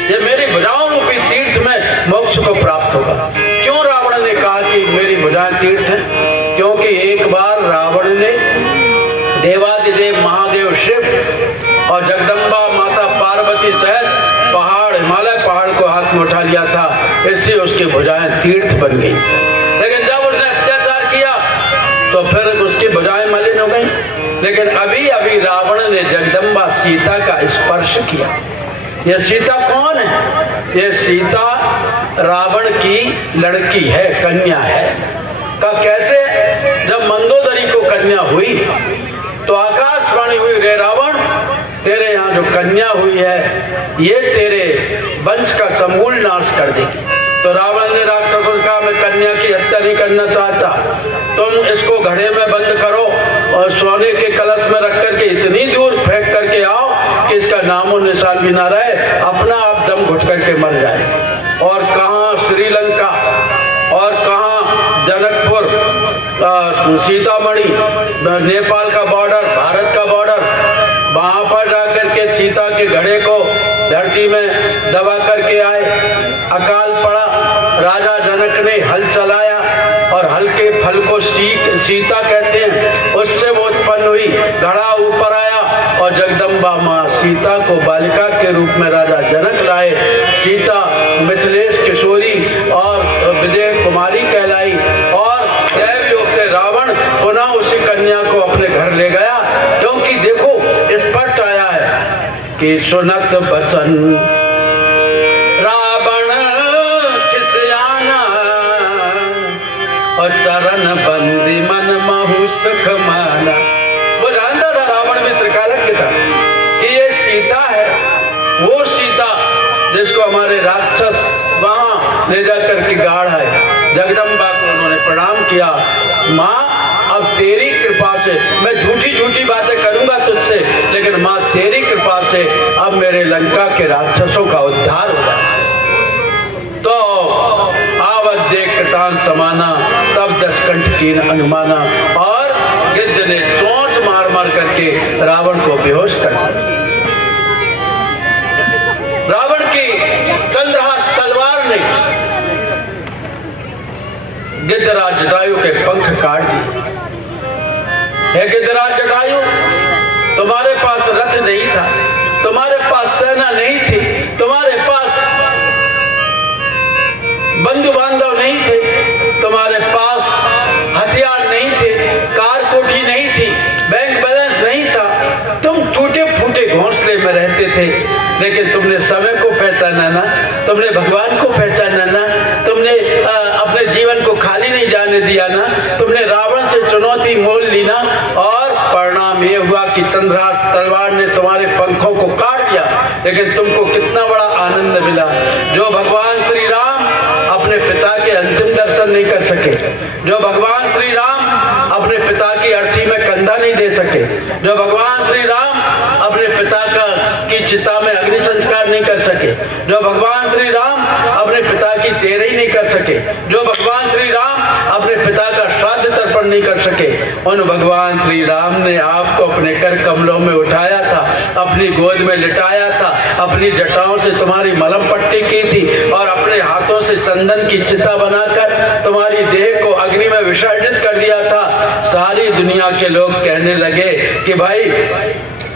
ये मेरी भुजाओं रूपी तीर्थ में मोक्ष को प्राप्त होगा। क्यों रावण ने कहा कि मेरी भुजाएं तीर्थ है? क्योंकि एक बार रावण ने देवादिदेव महादेव शिव और जगदम्बा माता पार्वती सहित पहाड़, हिमालय पहाड़ को हाथ में उठा लिया था, इससे उसकी भुजाएं तीर्थ बन गई। लेकिन जब उसने अत्याचार किया तो फिर उसकी भुजाएं मलिन हो गई। लेकिन अभी अभी रावण ने जगदम्बा सीता का स्पर्श किया। ये सीता कौन है? ये सीता रावण की लड़की है, कन्या है। का कैसे? जब मंदोदरी को कन्या हुई तो आकाशवाणी हुई, रे रावण, तेरे यहाँ जो कन्या हुई है ये तेरे वंश का समूल नाश कर देगी। तो रावण ने राक्षसों से कहा, मैं कन्या की हत्या नहीं करना चाहता, तुम इसको घड़े में बंद करो और सोने के कलश में रख करके इतनी दूर फेंक करके आओ कि इसका नामो निशान भी ना रहे, अपना आप दम घुट करके मर जाए। और कहाँ श्रीलंका और कहाँ जनकपुर, सीतामढ़ी, नेपाल का बॉर्डर, भारत का बॉर्डर, वहां पर जाकर के सीता के घड़े को धरती में दबा करके आए। अकाल पड़ा, राजा जनक ने हल चलाया और हल के फल को सीता कहते हैं, उससे वो उत्पन्न हुई। घड़ा ऊपर आया और जगदम्बा माँ सीता को बालिका के रूप में राजा जनक लाए। सीता मिथिलेश किशोरी और विजय कुमारी कहलाई और दैव योग से रावण पुनः उसी कन्या को अपने घर ले गया। क्योंकि देखो स्पष्ट आया है कि सुनत बचन रावण खिसियाना और चरण बंदी मन महु सुख माना। वो जानता था रावण में त्रिकालज्ञ था कि ये सीता है, वो सीता जिसको हमारे राक्षस वहां ले जाकर के गाड़ है। जगदम्बा को उन्होंने प्रणाम किया, माँ अब तेरी कृपा से, मैं झूठी झूठी बातें करूंगा तुझसे, लेकिन माँ तेरी कृपा से अब मेरे लंका के राक्षसों का उद्धार हो जाए। तो आवत देख कृतान समाना, तब 10 कंठ कीन अनुमाना। और गिद्ध ने चोंच मार मार करके रावण को बेहोश कर दिया। रावण की चंद्रहास तलवार ने गिद्धराज जटायु के पंख काट दिए। हे गिद्धराज जटायु, तुम्हारे पास रथ नहीं था, तुम्हारे पास सेना नहीं थी, तुम्हारे पास बंधु बांधव नहीं थे, तुम्हारे पास हथियार नहीं थे, कार कोठी नहीं थी, बैंक बैलेंस नहीं था, तुम टूटे फूटे घोंसले में रहते थे। लेकिन तुमने समय को पहचाना ना, तुमने भगवान को पहचाना ना, तुमने अपने जीवन को खाली नहीं जाने दिया ना, तुमने रावण से चुनौती मोल ली ना, और परिणाम ये हुआ कि चंद्रहास तलवार ने तुम्हारे पंखों को काट दिया। लेकिन तुमको कितना बड़ा आनंद मिला। जो भगवान श्री राम अपने पिता के अंतिम दर्शन नहीं कर सके, जो भगवान श्री राम अपने पिता की अर्थी में कंधा नहीं दे सके, जो भगवान श्री राम अपने पिता की चिता में अग्नि संस्कार नहीं कर सके, जो भगवान श्री राम अपने पिता की तेरही नहीं कर सके, जो भगवान श्री राम अपने पिता का श्राद्ध तर्पण नहीं कर सके, उन भगवान श्री राम ने आपको अपने कर कमलों में उठाया था, अपनी गोद में लिटाया था, अपनी जटाओं से तुम्हारी मलम पट्टी की थी और अपने हाथों से चंदन की चिता बनाकर तुम्हारी देह को अग्नि में विसर्जित कर दिया था। सारी दुनिया के लोग कहने लगे कि भाई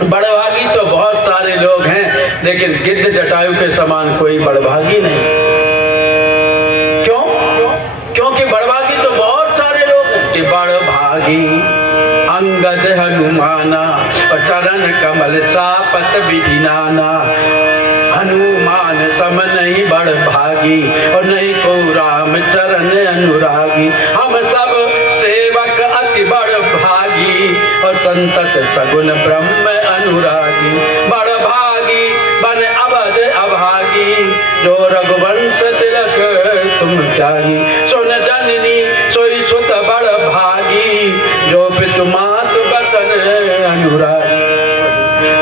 बड़भागी तो बहुत सारे लोग हैं, लेकिन गिद्ध जटायु के समान कोई बड़भागी नहीं। क्यों? क्योंकि बड़भागी तो बहुत सारे लोग हैं कि बड़भागी अंगद हनुमाना और चरण कमल चापत विधि नाना। हनुमान सम नहीं बड़ भागी और नहीं को राम चरण अनुरागी। हम सब सेवक अति बड़ भागी और संतत सगुन ब्रह्म अनुरागी। बड़ भागी बन अवध अभागी जो रघुवंश तिलक तुम त्यागी। सुन जननी सोई सुत बड़ भागी जो पितु मात बचन अनुरागी।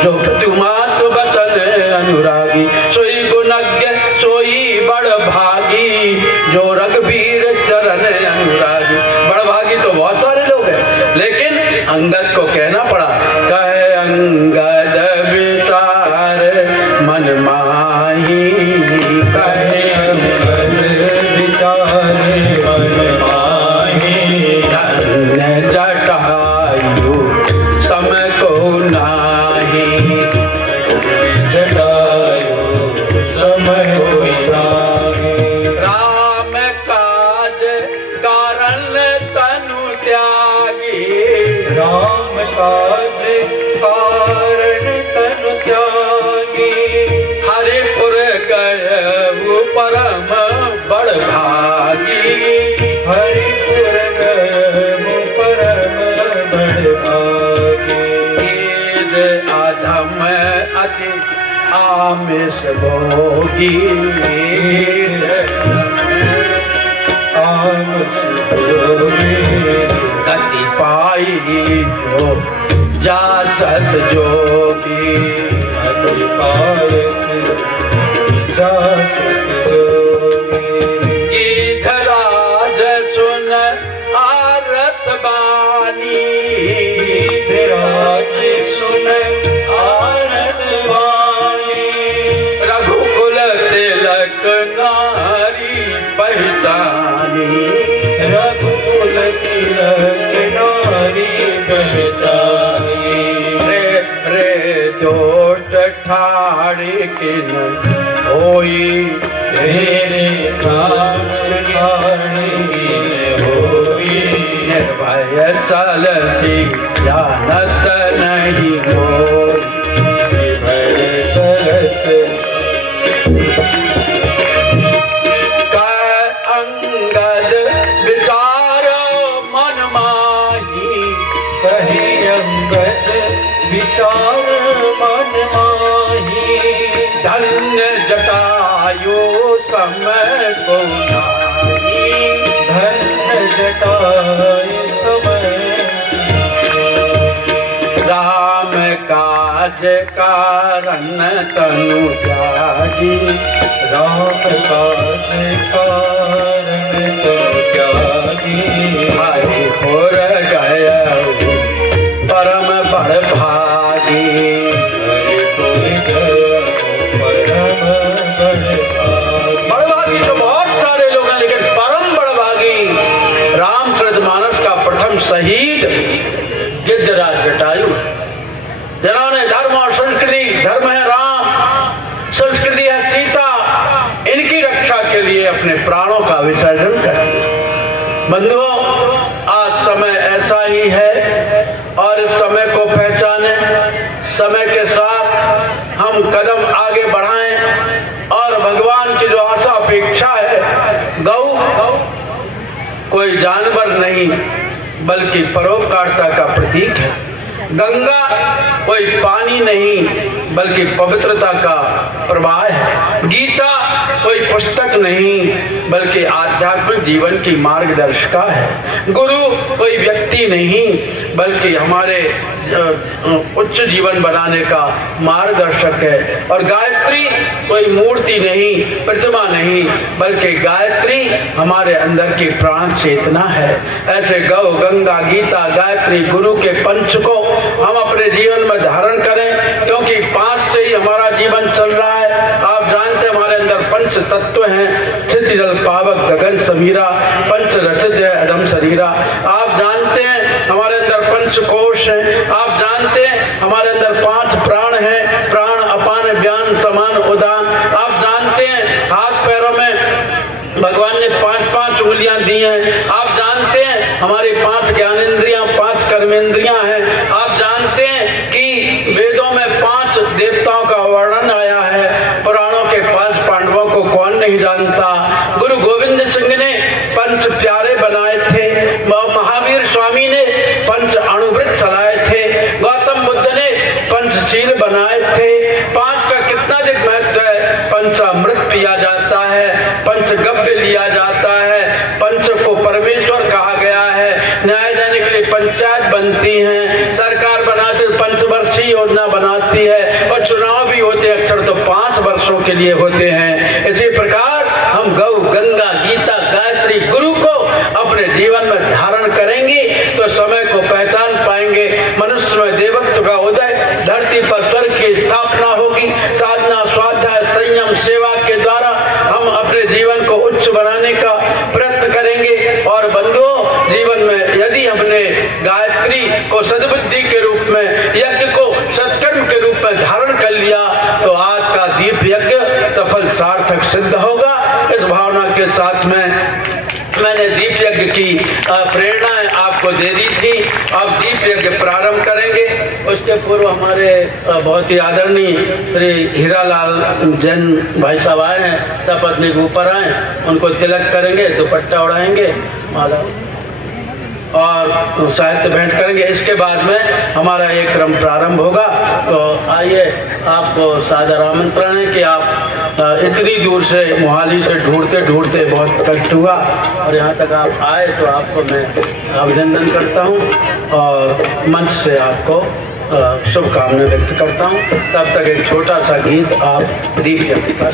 जो पितु मात बचन अनुरागी सोई गुणज्ञ सोई बड़ भागी जो रघुवीर चरण अनुरागी। बड़ भागी तो बहुत सारे लोग हैं लेकिन अंगद को कहना पड़ा। कहे अंगद विचार मन माही। कहे अंगद विचार मन माही। धन्य जटायु सम को नाही। जटायु सम को नाही। राम काज कारण तनु त्यागी। राम काज कारण तनु त्यागी। हरिपुर गए वो परम बड़ भागी। हरिपुर गए वो परम बड़ भागी। ईद अधम अति आमिष भोगी। ईद आमिष भोगी। गति पाई जो जासत जोगी। गति पाई जासत जोगी। गीधराज सुन आरत बानी। गीधराज सुन आरत बानी। रघुकुल तिलक नारी पहचानी। रघुकुल तिलक नारी पहचानी। रे रे दोट ठाड़ी किन होई। रे रे ठाड़ी किन होई। निर्भय चल सी जानत नहीं मोई। निर्भय सरस अंगद विचारो मन माही। कही अंगद विचार मन माही। धन्य जटायु समय को नाही। धन्य जटायु समय। राम काज कारण तनु त्यागी। राम काज कारण तनु त्यागी। हरिपुर गए परम बड़ भागी। हरिपुर गए परम बड़ भागी। बड़ भागी तो बहुत सारे लोग हैं लेकिन परम बड़ भागी रामचरितमानस का प्रथम शहीद गिद्धराज जटायु जिन्होंने धर्म और संस्कृति। धर्म है राम, संस्कृति है सीता। इनकी रक्षा के लिए अपने प्राणों का विसर्जन कर दिया। बंधुओं आज समय ऐसा ही है और इस समय को पहचाने। समय के साथ हम कदम आगे बढ़ाएं और भगवान की जो आशा अपेक्षा है। गौ कोई जानवर नहीं बल्कि परोपकारिता का प्रतीक है। गंगा कोई पानी नहीं बल्कि पवित्रता का प्रवाह है। गीता कोई पुस्तक नहीं बल्कि आध्यात्मिक जीवन की मार्गदर्शिका है। गुरु कोई व्यक्ति नहीं बल्कि हमारे उच्च जीवन बनाने का मार्गदर्शक है। और गायत्री कोई मूर्ति नहीं, प्रतिमा नहीं बल्कि गायत्री हमारे अंदर की प्राण चेतना है। ऐसे गौ, गंगा, गीता, गायत्री, गुरु के पंच को हम अपने जीवन में धारण करें क्योंकि पांच से ही हमारा जीवन चल रहा है। आप जानते हैं हमारे अंदर पंच तत्व हैं। स्थिति जल पावक गगन समीरा। पंच रचित है अधम शरीरा। आप जानते हैं हमारे अंदर पंच कोश हैं। आप जानते हैं हमारे अंदर पांच प्राण हैं। प्राण अपान व्यान समान उदान। आप जानते हैं हाथ पैरों में भगवान ने पांच पांच उंगलियां दी हैं। आप जानते हैं हमारी 5 ज्ञानेंद्रियां, 5 कर्मेंद्रियां हैं। आप जानते हैं कि वेदों में 5 देवताओं का वर्णन आया है। पुराणों के 5 पांडवों को कौन नहीं जानता। गुरु गोविंद सिंह ने 5 प्यारे बनाए थे। महावीर स्वामी ने 5 अणुव्रत चलाए थे। गौतम बुद्ध ने 5 शील बनाए थे। 5 का कितना अधिक महत्व है। पंचामृत पिया जाता है, 5 गव्य लिया जाता है, 5 को परमेश्वर कहा गया है। न्याय देने के लिए पंचायत बनती है, सरकार बनाती है, 5 वर्षीय योजना बनाती है, और चुनाव भी होते हैं अक्सर तो 5 वर्षों के लिए होते हैं। इसी प्रकार हम गौ, गंगा, गीता, गायत्री, गुरु को अपने जीवन में धारण करेंगे तो समय को पहचान पाएंगे। मनुष्य में देवत्व का उदय, धरती पर स्वर्ग की स्थापना होगी। साधना, स्वाध्याय, संयम, सेवा के द्वारा हम अपने जीवन को उच्च बनाने का प्रयत्न करेंगे। और बंधुओं, जीवन में यदि हमने गायत्री को सद्बुद्धि के रूप में, यज्ञ को सत्कर्म के रूप में धारण कर लिया तो आज का दीप यज्ञ सफल सार्थक सिद्ध होगा। इस भावना के साथ में मैंने दीप यज्ञ की प्रेरणाएं आपको दे दी थी। अब दीप यज्ञ प्रारंभ करेंगे। उसके पूर्व हमारे बहुत ही आदरणीय श्री हीरालाल जैन भाई साहब आए हैं, सपत्नी के ऊपर आए, उनको तिलक करेंगे, दुपट्टा उड़ाएंगे, माला और साहित्य भेंट करेंगे। इसके बाद में हमारा एक क्रम प्रारंभ होगा। तो आइए, आपको सादर आमंत्रण है कि आप इतनी दूर से, मोहाली से ढूंढते ढूंढते बहुत कष्ट हुआ और यहाँ तक आप आए, तो आपको मैं अभिनंदन करता हूँ और मंच से आपको शुभकामनाएं व्यक्त करता हूँ। तब तक एक छोटा सा गीत आप दीप यज्ञ पर।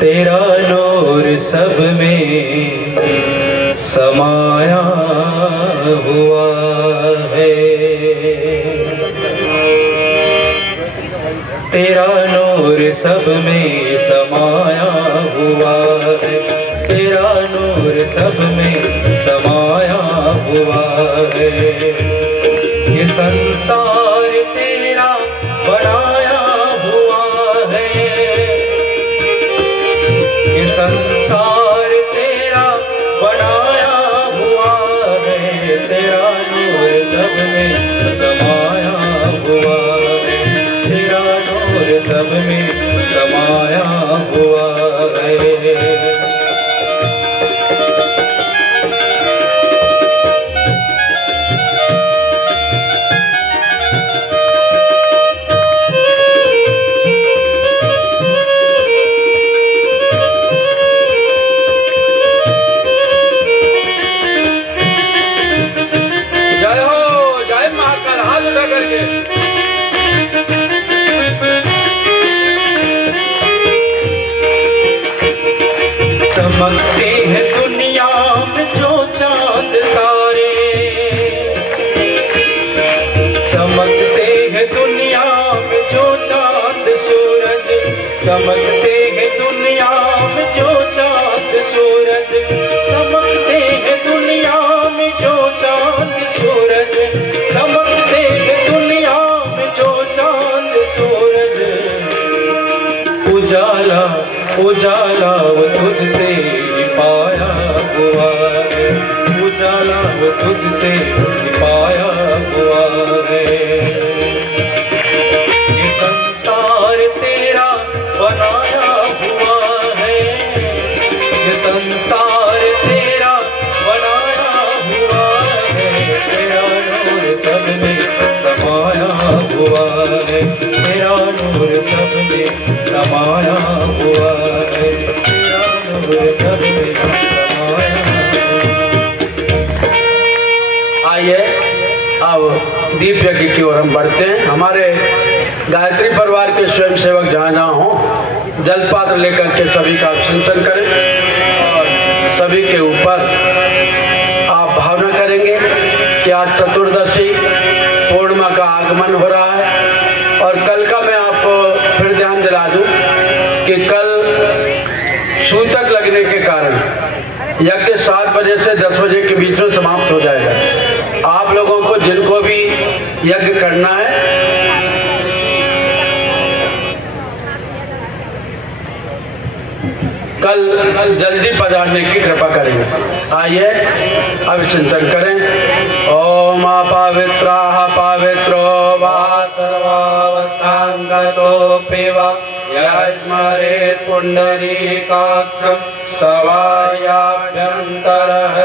तेरा नूर सब में समाया हुआ है, तेरा नूर सब में समाया हुआ है, तेरा नूर सब में समाया हुआ है। ये संसार तेरा बनाया हुआ है, ये संसार तेरा बनाया हुआ है, तेरा नूर सब में समाया हुआ है, तेरा नूर सब में समाया हुआ है। चमकते हैं दुनिया में जो चांद तारे, चमकते हैं दुनिया में जो चांद सूरज, चमकते हैं दुनिया में जो चांद सूरज, चमकते हैं दुनिया में जो चांद सूरज, चमकते हैं दुनिया में जो चांद सूरज। उजाला उजाला वो तुझसे पाया हुआ है, उजाला वो तुझसे पाया हुआ है। ये संसार तेरा बनाया हुआ है, ये संसार तेरा बनाया हुआ है, तेरा नूर सब में समाया हुआ है, तेरा नूर सब में समाया हुआ है, तेरा नूर सब में समाया। आइए, अब दीप यज्ञ की ओर हम बढ़ते हैं। हमारे गायत्री परिवार के स्वयं सेवक जहाँ जहाँ हों, जलपात्र लेकर के सभी का अभिषेचन करें और सभी के ऊपर आप भावना करेंगे कि आज चतुर्दशी पूर्णिमा का आगमन हो रहा है। और कल का मैं आपको फिर ध्यान दिला दूं कि कल सूतक लगने के कारण यज्ञ 7 बजे से 10 बजे के बीच में समाप्त हो जाएगा। आप लोगों को जिनको भी यज्ञ करना है कल जल्दी पधारने की कृपा करेंगे। आइए अब चिंतन करें। ओम अपवित्राः पवित्रो वा सर्वावस्थांगतोऽपि वा यस्मरेत् पुण्डरीकाक्षं सवायाभ्यन्तरः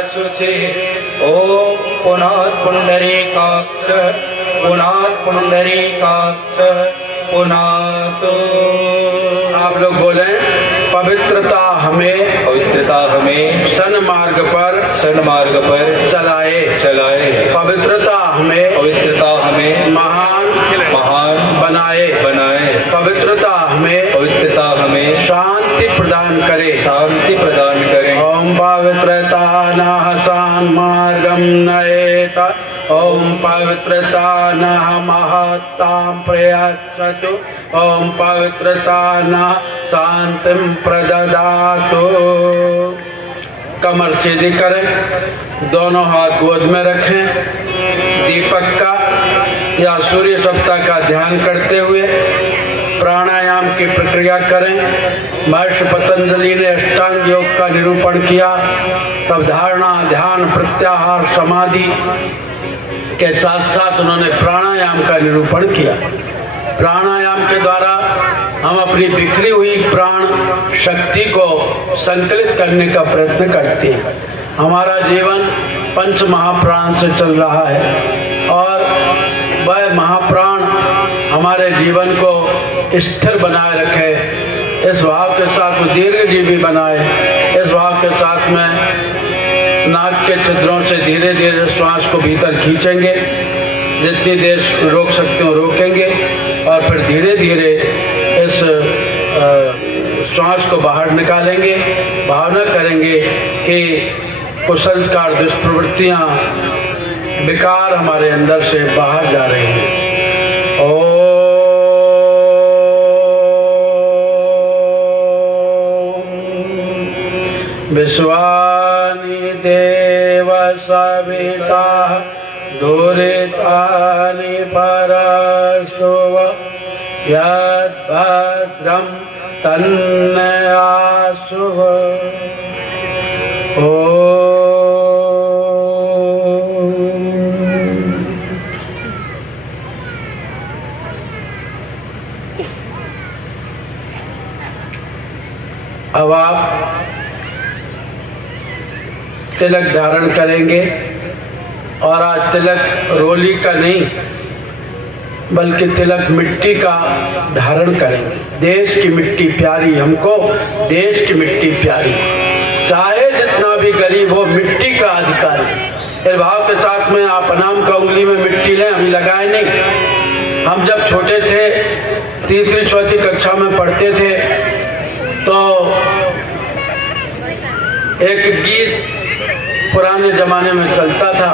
शुचिः। ओम पुनात् पुण्डरीकाक्ष पुनात् पुण्डरीकाक्ष पुनात्। आप लोग बोलें, पवित्रता हमें सन्मार्ग पर चलाए। पवित्रता हमें महान बनाए। पवित्रता हमें शांति प्रदान करे। ओम पवित्रता नः सन्मार्गं नयेत। ओम पवित्रता नः महत्तां प्रयच्छतु। ओम पवित्रता नः शांतिं प्रददातु। कमर सीधी करें, दोनों हाथ गोद में रखें। दीपक का या सूर्य सप्ताह का ध्यान करते हुए प्राणायाम की प्रक्रिया करें। महर्षि पतंजलि ने अष्टांग योग का निरूपण किया, तब धारणा, ध्यान, प्रत्याहार, समाधि के साथ साथ उन्होंने प्राणायाम का निरूपण किया। प्राणायाम के द्वारा हम अपनी बिखरी हुई प्राण शक्ति को संकलित करने का प्रयत्न करते हैं। हमारा जीवन पंच महाप्राण से चल रहा है और वह महाप्राण हमारे जीवन को स्थिर बनाए रखे। इस भाव के साथ वो दीर्घजीवी बनाए। इस भाव के साथ में नाक के छिद्रों से धीरे धीरे श्वास को भीतर खींचेंगे। जितनी देर रोक सकते हो रोकेंगे और फिर धीरे धीरे इस श्वास को बाहर निकालेंगे। भावना करेंगे कि कुसंस्कार, दुष्प्रवृत्तियां, विकार हमारे अंदर से बाहर जा रही हैं। ओम विश्वानि देव सविता दुरितानि परशुव यद्भद्रं तन्नयाशुभ। अब आप तिलक धारण करेंगे और आज तिलक रोली का नहीं बल्कि तिलक मिट्टी का धारण करेंगे। देश की मिट्टी प्यारी हमको, देश की मिट्टी प्यारी, चाहे जितना भी गरीब हो, मिट्टी का अधिकारी। इस भाव के साथ में आप अनाम का उंगली में मिट्टी लें। हम लगाए नहीं। हम जब छोटे थे, तीसरी चौथी कक्षा में पढ़ते थे, तो एक गीत पुराने जमाने में चलता था,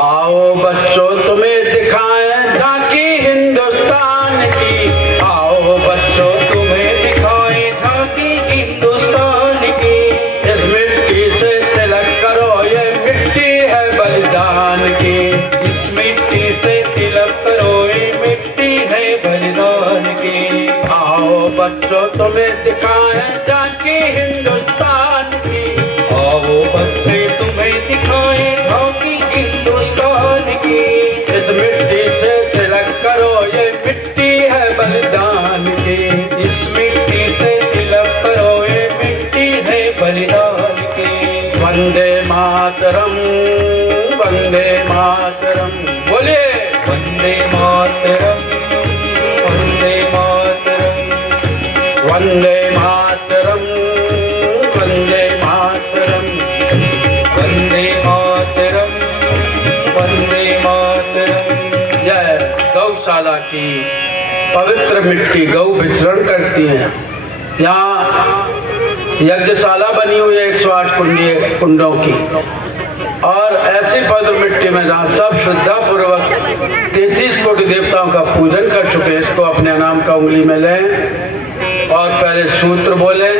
आओ बच्चों तुम्हें दिखाएं झांकी हिंदुस्तान की। आओ बच्चों तुम्हें दिखाएं झांकी हिंदुस्तान की। इस मिट्टी से तिलक करो, ये मिट्टी है बलिदान की। इस मिट्टी से तिलक करो, ये मिट्टी है बलिदान की। आओ बच्चों तुम्हें दिखाएं झांकी हिंदुस्तान की। आओ बच्चे तुम्हें दिखाएं झांकी हिंदुस्तान की। इस मिट्टी से तिलक करो, ये मिट्टी है बलिदान की। इस मिट्टी से तिलक करो, ये मिट्टी है बलिदान की। वंदे मातरम, वंदे मातरम, बोलिए वंदे मातरम, वंदे मातरम, वंदे मातरम, वंदे मातरम, वंदे मातरम, वंदे मातरम। जय गौशाला की पवित्र मिट्टी गौ विचरण करती है। यहाँ यज्ञशाला बनी हुई है 108 कुंडों की, और ऐसी पवित्र मिट्टी में जहाँ सब श्रद्धा पूर्वक 33 कोटि देवताओं का पूजन कर चुके। इसको अपने नाम का उंगली में लें और पहले सूत्र बोले,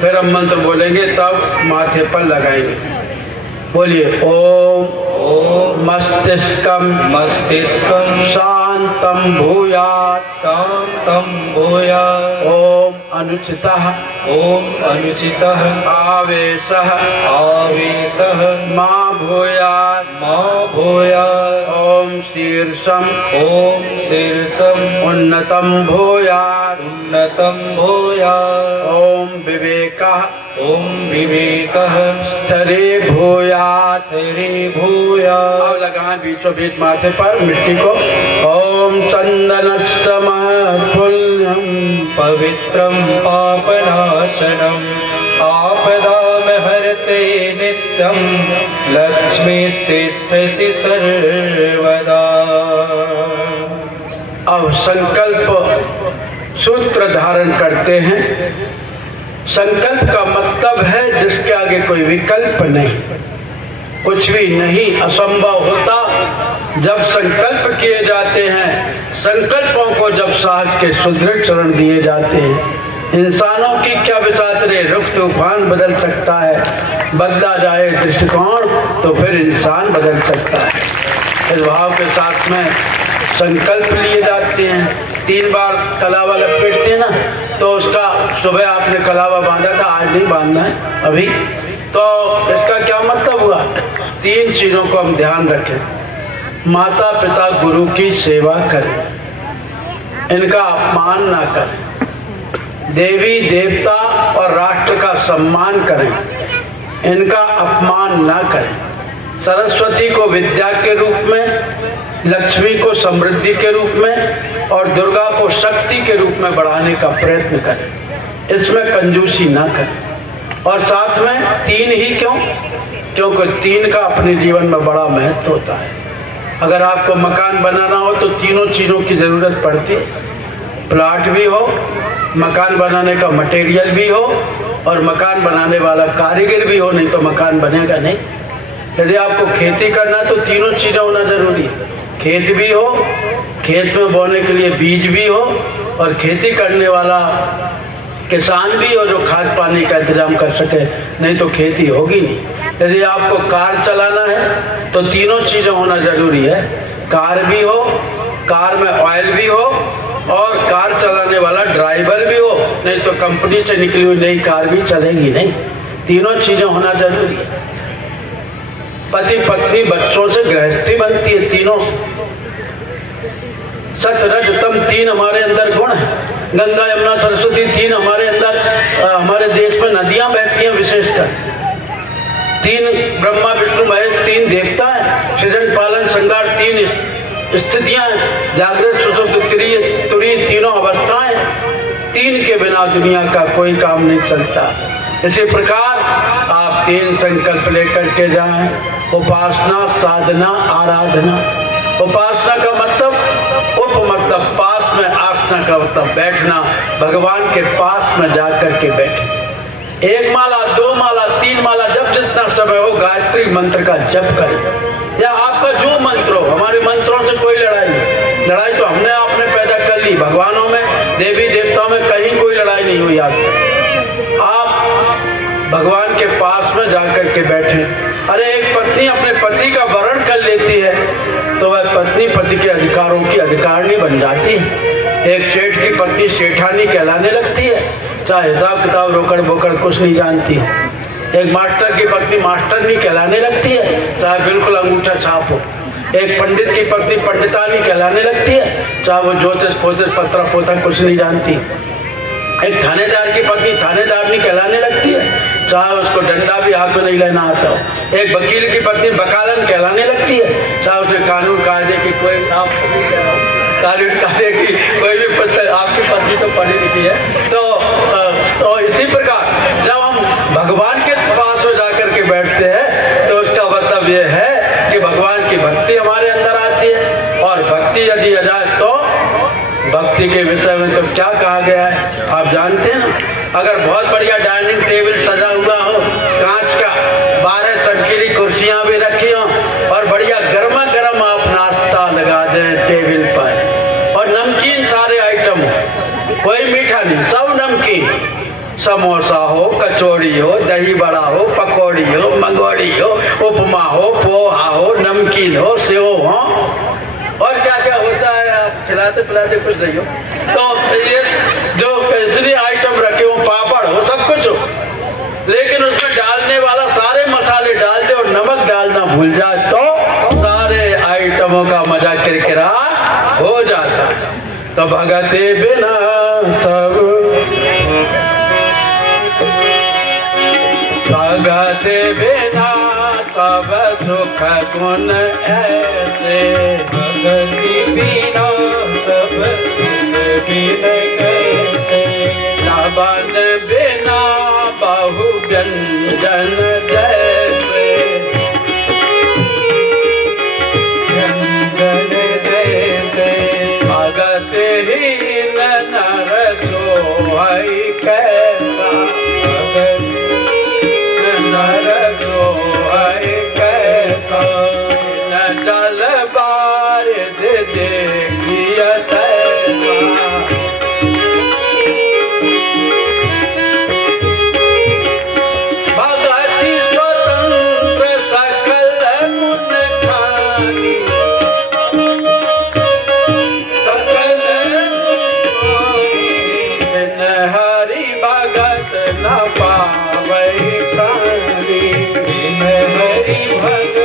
फिर हम मंत्र बोलेंगे, तब माथे पर लगाएंगे। बोलिए ओम मस्तिष्कम मस्तिष्कम शांति शांतं भूयात् शांतं भूयात्। ओम अनुचितः ओम अनुचितः आवेशः आवेशः मा भूयात् मा भूयात्। ओम शीर्षम ओम शीर्षम उन्नतं भूयात् उन्नतं भूयात्। ओम विवेकः ओम विवेकः स्थरे भूयात् स्थिरे भूयात्। अब लगाएं बीचों बीच माथे पर मिट्टी को। ओम चंदनस्तमत्पुल्यम पवित्रं पापनाशनम् आपदामहर्ते नित्यं लक्ष्मीस्तिष्ठति सर्वदा। अब संकल्प सूत्र धारण करते हैं। संकल्प का मतलब है जिसके आगे कोई विकल्प नहीं, कुछ भी नहीं असंभव होता। जब संकल्प किए जाते हैं, संकल्पों को जब साहस के सुदृढ़ चरण दिए जाते हैं, इंसानों की क्या बिसातरे रुख तूफान बदल सकता है। बदला जाए दृष्टिकोण तो फिर इंसान बदल सकता है। इस भाव के साथ में संकल्प लिए जाते हैं। 3 बार कलावा लपेटते हैं ना, तो उसका सुबह आपने कलावा बांधा था, आज नहीं बांधना है अभी, तो इसका क्या मतलब हुआ। 3 चीजों को हम ध्यान रखें। माता पिता गुरु की सेवा करें, इनका अपमान ना करें। देवी देवता और राष्ट्र का सम्मान करें, इनका अपमान ना करें। सरस्वती को विद्या के रूप में, लक्ष्मी को समृद्धि के रूप में और दुर्गा को शक्ति के रूप में बढ़ाने का प्रयत्न करें। इसमें कंजूसी ना करें। और साथ में 3 ही क्यों? क्योंकि 3 का अपने जीवन में बड़ा महत्व होता है। अगर आपको मकान बनाना हो तो तीनों चीज़ों की ज़रूरत पड़ती है। प्लाट भी हो, मकान बनाने का मटेरियल भी हो और मकान बनाने वाला कारीगर भी हो, नहीं तो मकान बनेगा नहीं। यदि आपको खेती करना तो तीनों चीज़ें होना जरूरी है। खेत भी हो, खेत में बोने के लिए बीज भी हो और खेती करने वाला किसान भी हो जो खाद पानी का इंतजाम कर सके, नहीं तो खेती होगी नहीं। यदि आपको कार चलाना है तो तीनों चीज़ें होना जरूरी है। कार भी हो, कार में ऑयल भी हो और कार चलाने वाला ड्राइवर भी हो, नहीं तो कंपनी से निकली हुई नई कार भी चलेगी नहीं। तीनों चीज़ें होना जरूरी है। पति पत्नी बच्चों से गृहस्थी बनती है तीनों। सत रज तम 3 हमारे अंदर गुण है। गंगा यमुना सरस्वती 3 हमारे अंदर, हमारे देश में नदियां बहती हैं विशेषकर। 3 ब्रह्मा विष्णु महेश 3 देवता हैं। सृजन पालन संगार 3 स्थितियां हैं। जागृत सुषुप्त तुरीय तीनों अवस्थाएं। 3 के बिना दुनिया का कोई काम नहीं चलता। इसी प्रकार आप 3 संकल्प लेकर के जाएं। उपासना, साधना, आराधना। उपासना का मतलब उप मतलब पास में, आसना का मतलब बैठना। भगवान के पास में जाकर के बैठे। 1 माला, 2 माला, 3 माला, जब जितना समय हो गायत्री मंत्र का जप करें, या आपका जो मंत्र हो। हमारे मंत्रों से कोई लड़ाई नहीं। लड़ाई तो हमने आपने पैदा कर ली। भगवानों में, देवी देवताओं में कहीं कोई लड़ाई नहीं हुई आज तक। आप भगवान के पास में जाकर के बैठे। अरे एक पत्नी अपने पति का वरण कर लेती है तो वह पत्नी पति के अधिकारों की अधिकारिणी बन जाती है। एक सेठ की पत्नी सेठानी कहलाने लगती है, चाहे हिसाब किताब रोकड़ बोकड़ कुछ नहीं जानती। एक मास्टर की पत्नी मास्टरनी कहलाने लगती है, चाहे बिल्कुल अंगूठा छाप हो। एक पंडित की पत्नी पंडितानी कहलाने लगती है, चाहे वो ज्योतिष फोतिष पत्रा पोता कुछ नहीं जानती। एक थानेदार की पत्नी थानेदारनी कहलाने लगती है, चाहे उसको डंडा भी हाथ में नहीं लेना आता हो। एक वकील की पत्नी वकालन कहलाने लगती है, चाहे उसे कानून कायदे की कोई कानून कायदे की कोई भी पुस्तक। आपकी पत्नी तो पढ़ी लिखी है। तो इसी प्रकार जब हम भगवान के पास में जाकर के बैठते हैं तो उसका मतलब ये है कि भगवान की भक्ति हमारे अंदर आती है। और भक्ति यदि आ जाए तो भक्ति के विषय में तो क्या कहा गया है आप जानते हैं ना। अगर बहुत बढ़िया डाइनिंग टेबल सजा हुआ हो, कांच का, 12 चमकीली कुर्सियां भी रखी हो और बढ़िया गर्मा गर्म आप नाश्ता लगा दें टेबल पर, और नमकीन सारे आइटम हो, कोई मीठा नहीं, सब नमकीन। समोसा हो, कचौड़ी हो, दही बड़ा हो, पकौड़ी हो, मंगोड़ी हो, उपमा हो, पोहा हो, नमकीन हो, सेव हो, और क्या क्या होता है आप पिला दे कुछ नहीं हो। तो ये जो इतनी आइटम रखे हो, पापड़ हो, सब कुछ हो, लेकिन उसमें डालने वाला सारे मसाले डाल दे और नमक डालना भूल जाए तो सारे आइटमों का मजा किरकिरा हो जाता। तो भगते बिना सब भगते बिना सब सुख गुण ऐसे, भगति बिना सब सुख बिन कैसे, लवन बिना बहु व्यंजन जैसे, व्यंजन जैसे, भगत हीन नर सोहै कैसा, भगत नर सोहै कैसा, न जल बारिद देखिय तैसा, भगति स्वतंत्र सकल गुण खानी, सकल बिन हरि भगत न पावै प्राणी, बिन हरि भगत।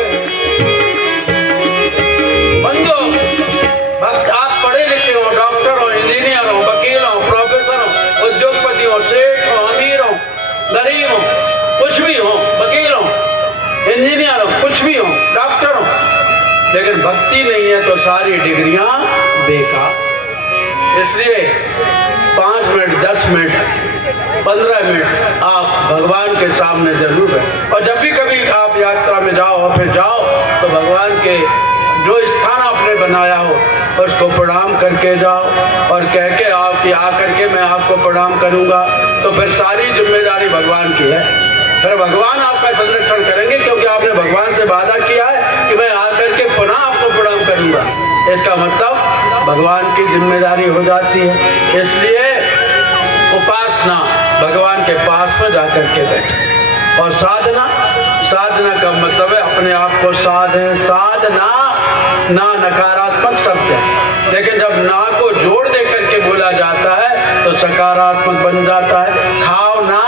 बंधु भक्त, आप पढ़े लिखे हो, डॉक्टर हो, इंजीनियर हो, वकील हो, प्रोफेसर हो, उद्योगपति हो, सेठ हो, अमीर हो, गरीब हो, कुछ भी हो, वकील हो, इंजीनियर हो, कुछ भी हो, डॉक्टर हो, लेकिन भक्ति नहीं है तो सारी डिग्रियां बेकार। इसलिए 5 मिनट, 10 मिनट, 15 मिनट आप भगवान के सामने जरूर है। और जब भी कभी आप यात्रा में जाओ, ऑफिस जाओ, तो भगवान के जो स्थान आपने बनाया हो उसको प्रणाम करके जाओ और कह के आओ कि आकर के मैं आपको प्रणाम करूंगा। तो फिर सारी जिम्मेदारी भगवान की है, फिर भगवान आपका संरक्षण करेंगे, क्योंकि आपने भगवान से वादा किया है कि मैं आकर के पुनः आपको प्रणाम करूंगा। इसका मतलब भगवान की जिम्मेदारी हो जाती है। इसलिए उपासना भगवान के पास में जाकर के बैठे। और साधना, साधना का मतलब है अपने आप को साधे। साधना ना नकारात्मक शब्द है, लेकिन जब ना को जोड़ दे करके बोला जाता है तो सकारात्मक बन जाता है। खाओ ना,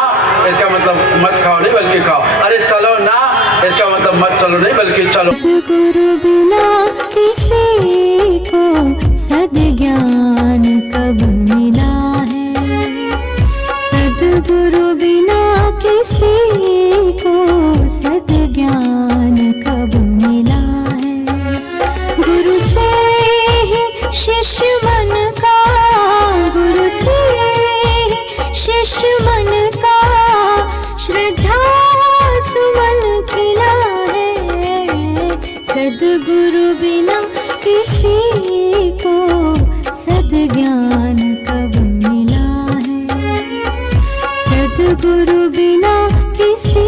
इसका मतलब मत खाओ नहीं बल्कि खाओ। अरे चलो ना, इसका मतलब मत चलो नहीं बल्कि चलो। सद्गुरु बिना किसी को सद्ज्ञान कब मिला है, सद्गुरु बिना किसी को सद्ज्ञान कब मिला है। गुरु से ही शिष्य मन का, गुरु से ही शिष्य मन का श्रद्धा सुमन खिला है। सद्गुरु बिना किसी को सद्ज्ञान कब मिला है, सद्गुरु बिना किसी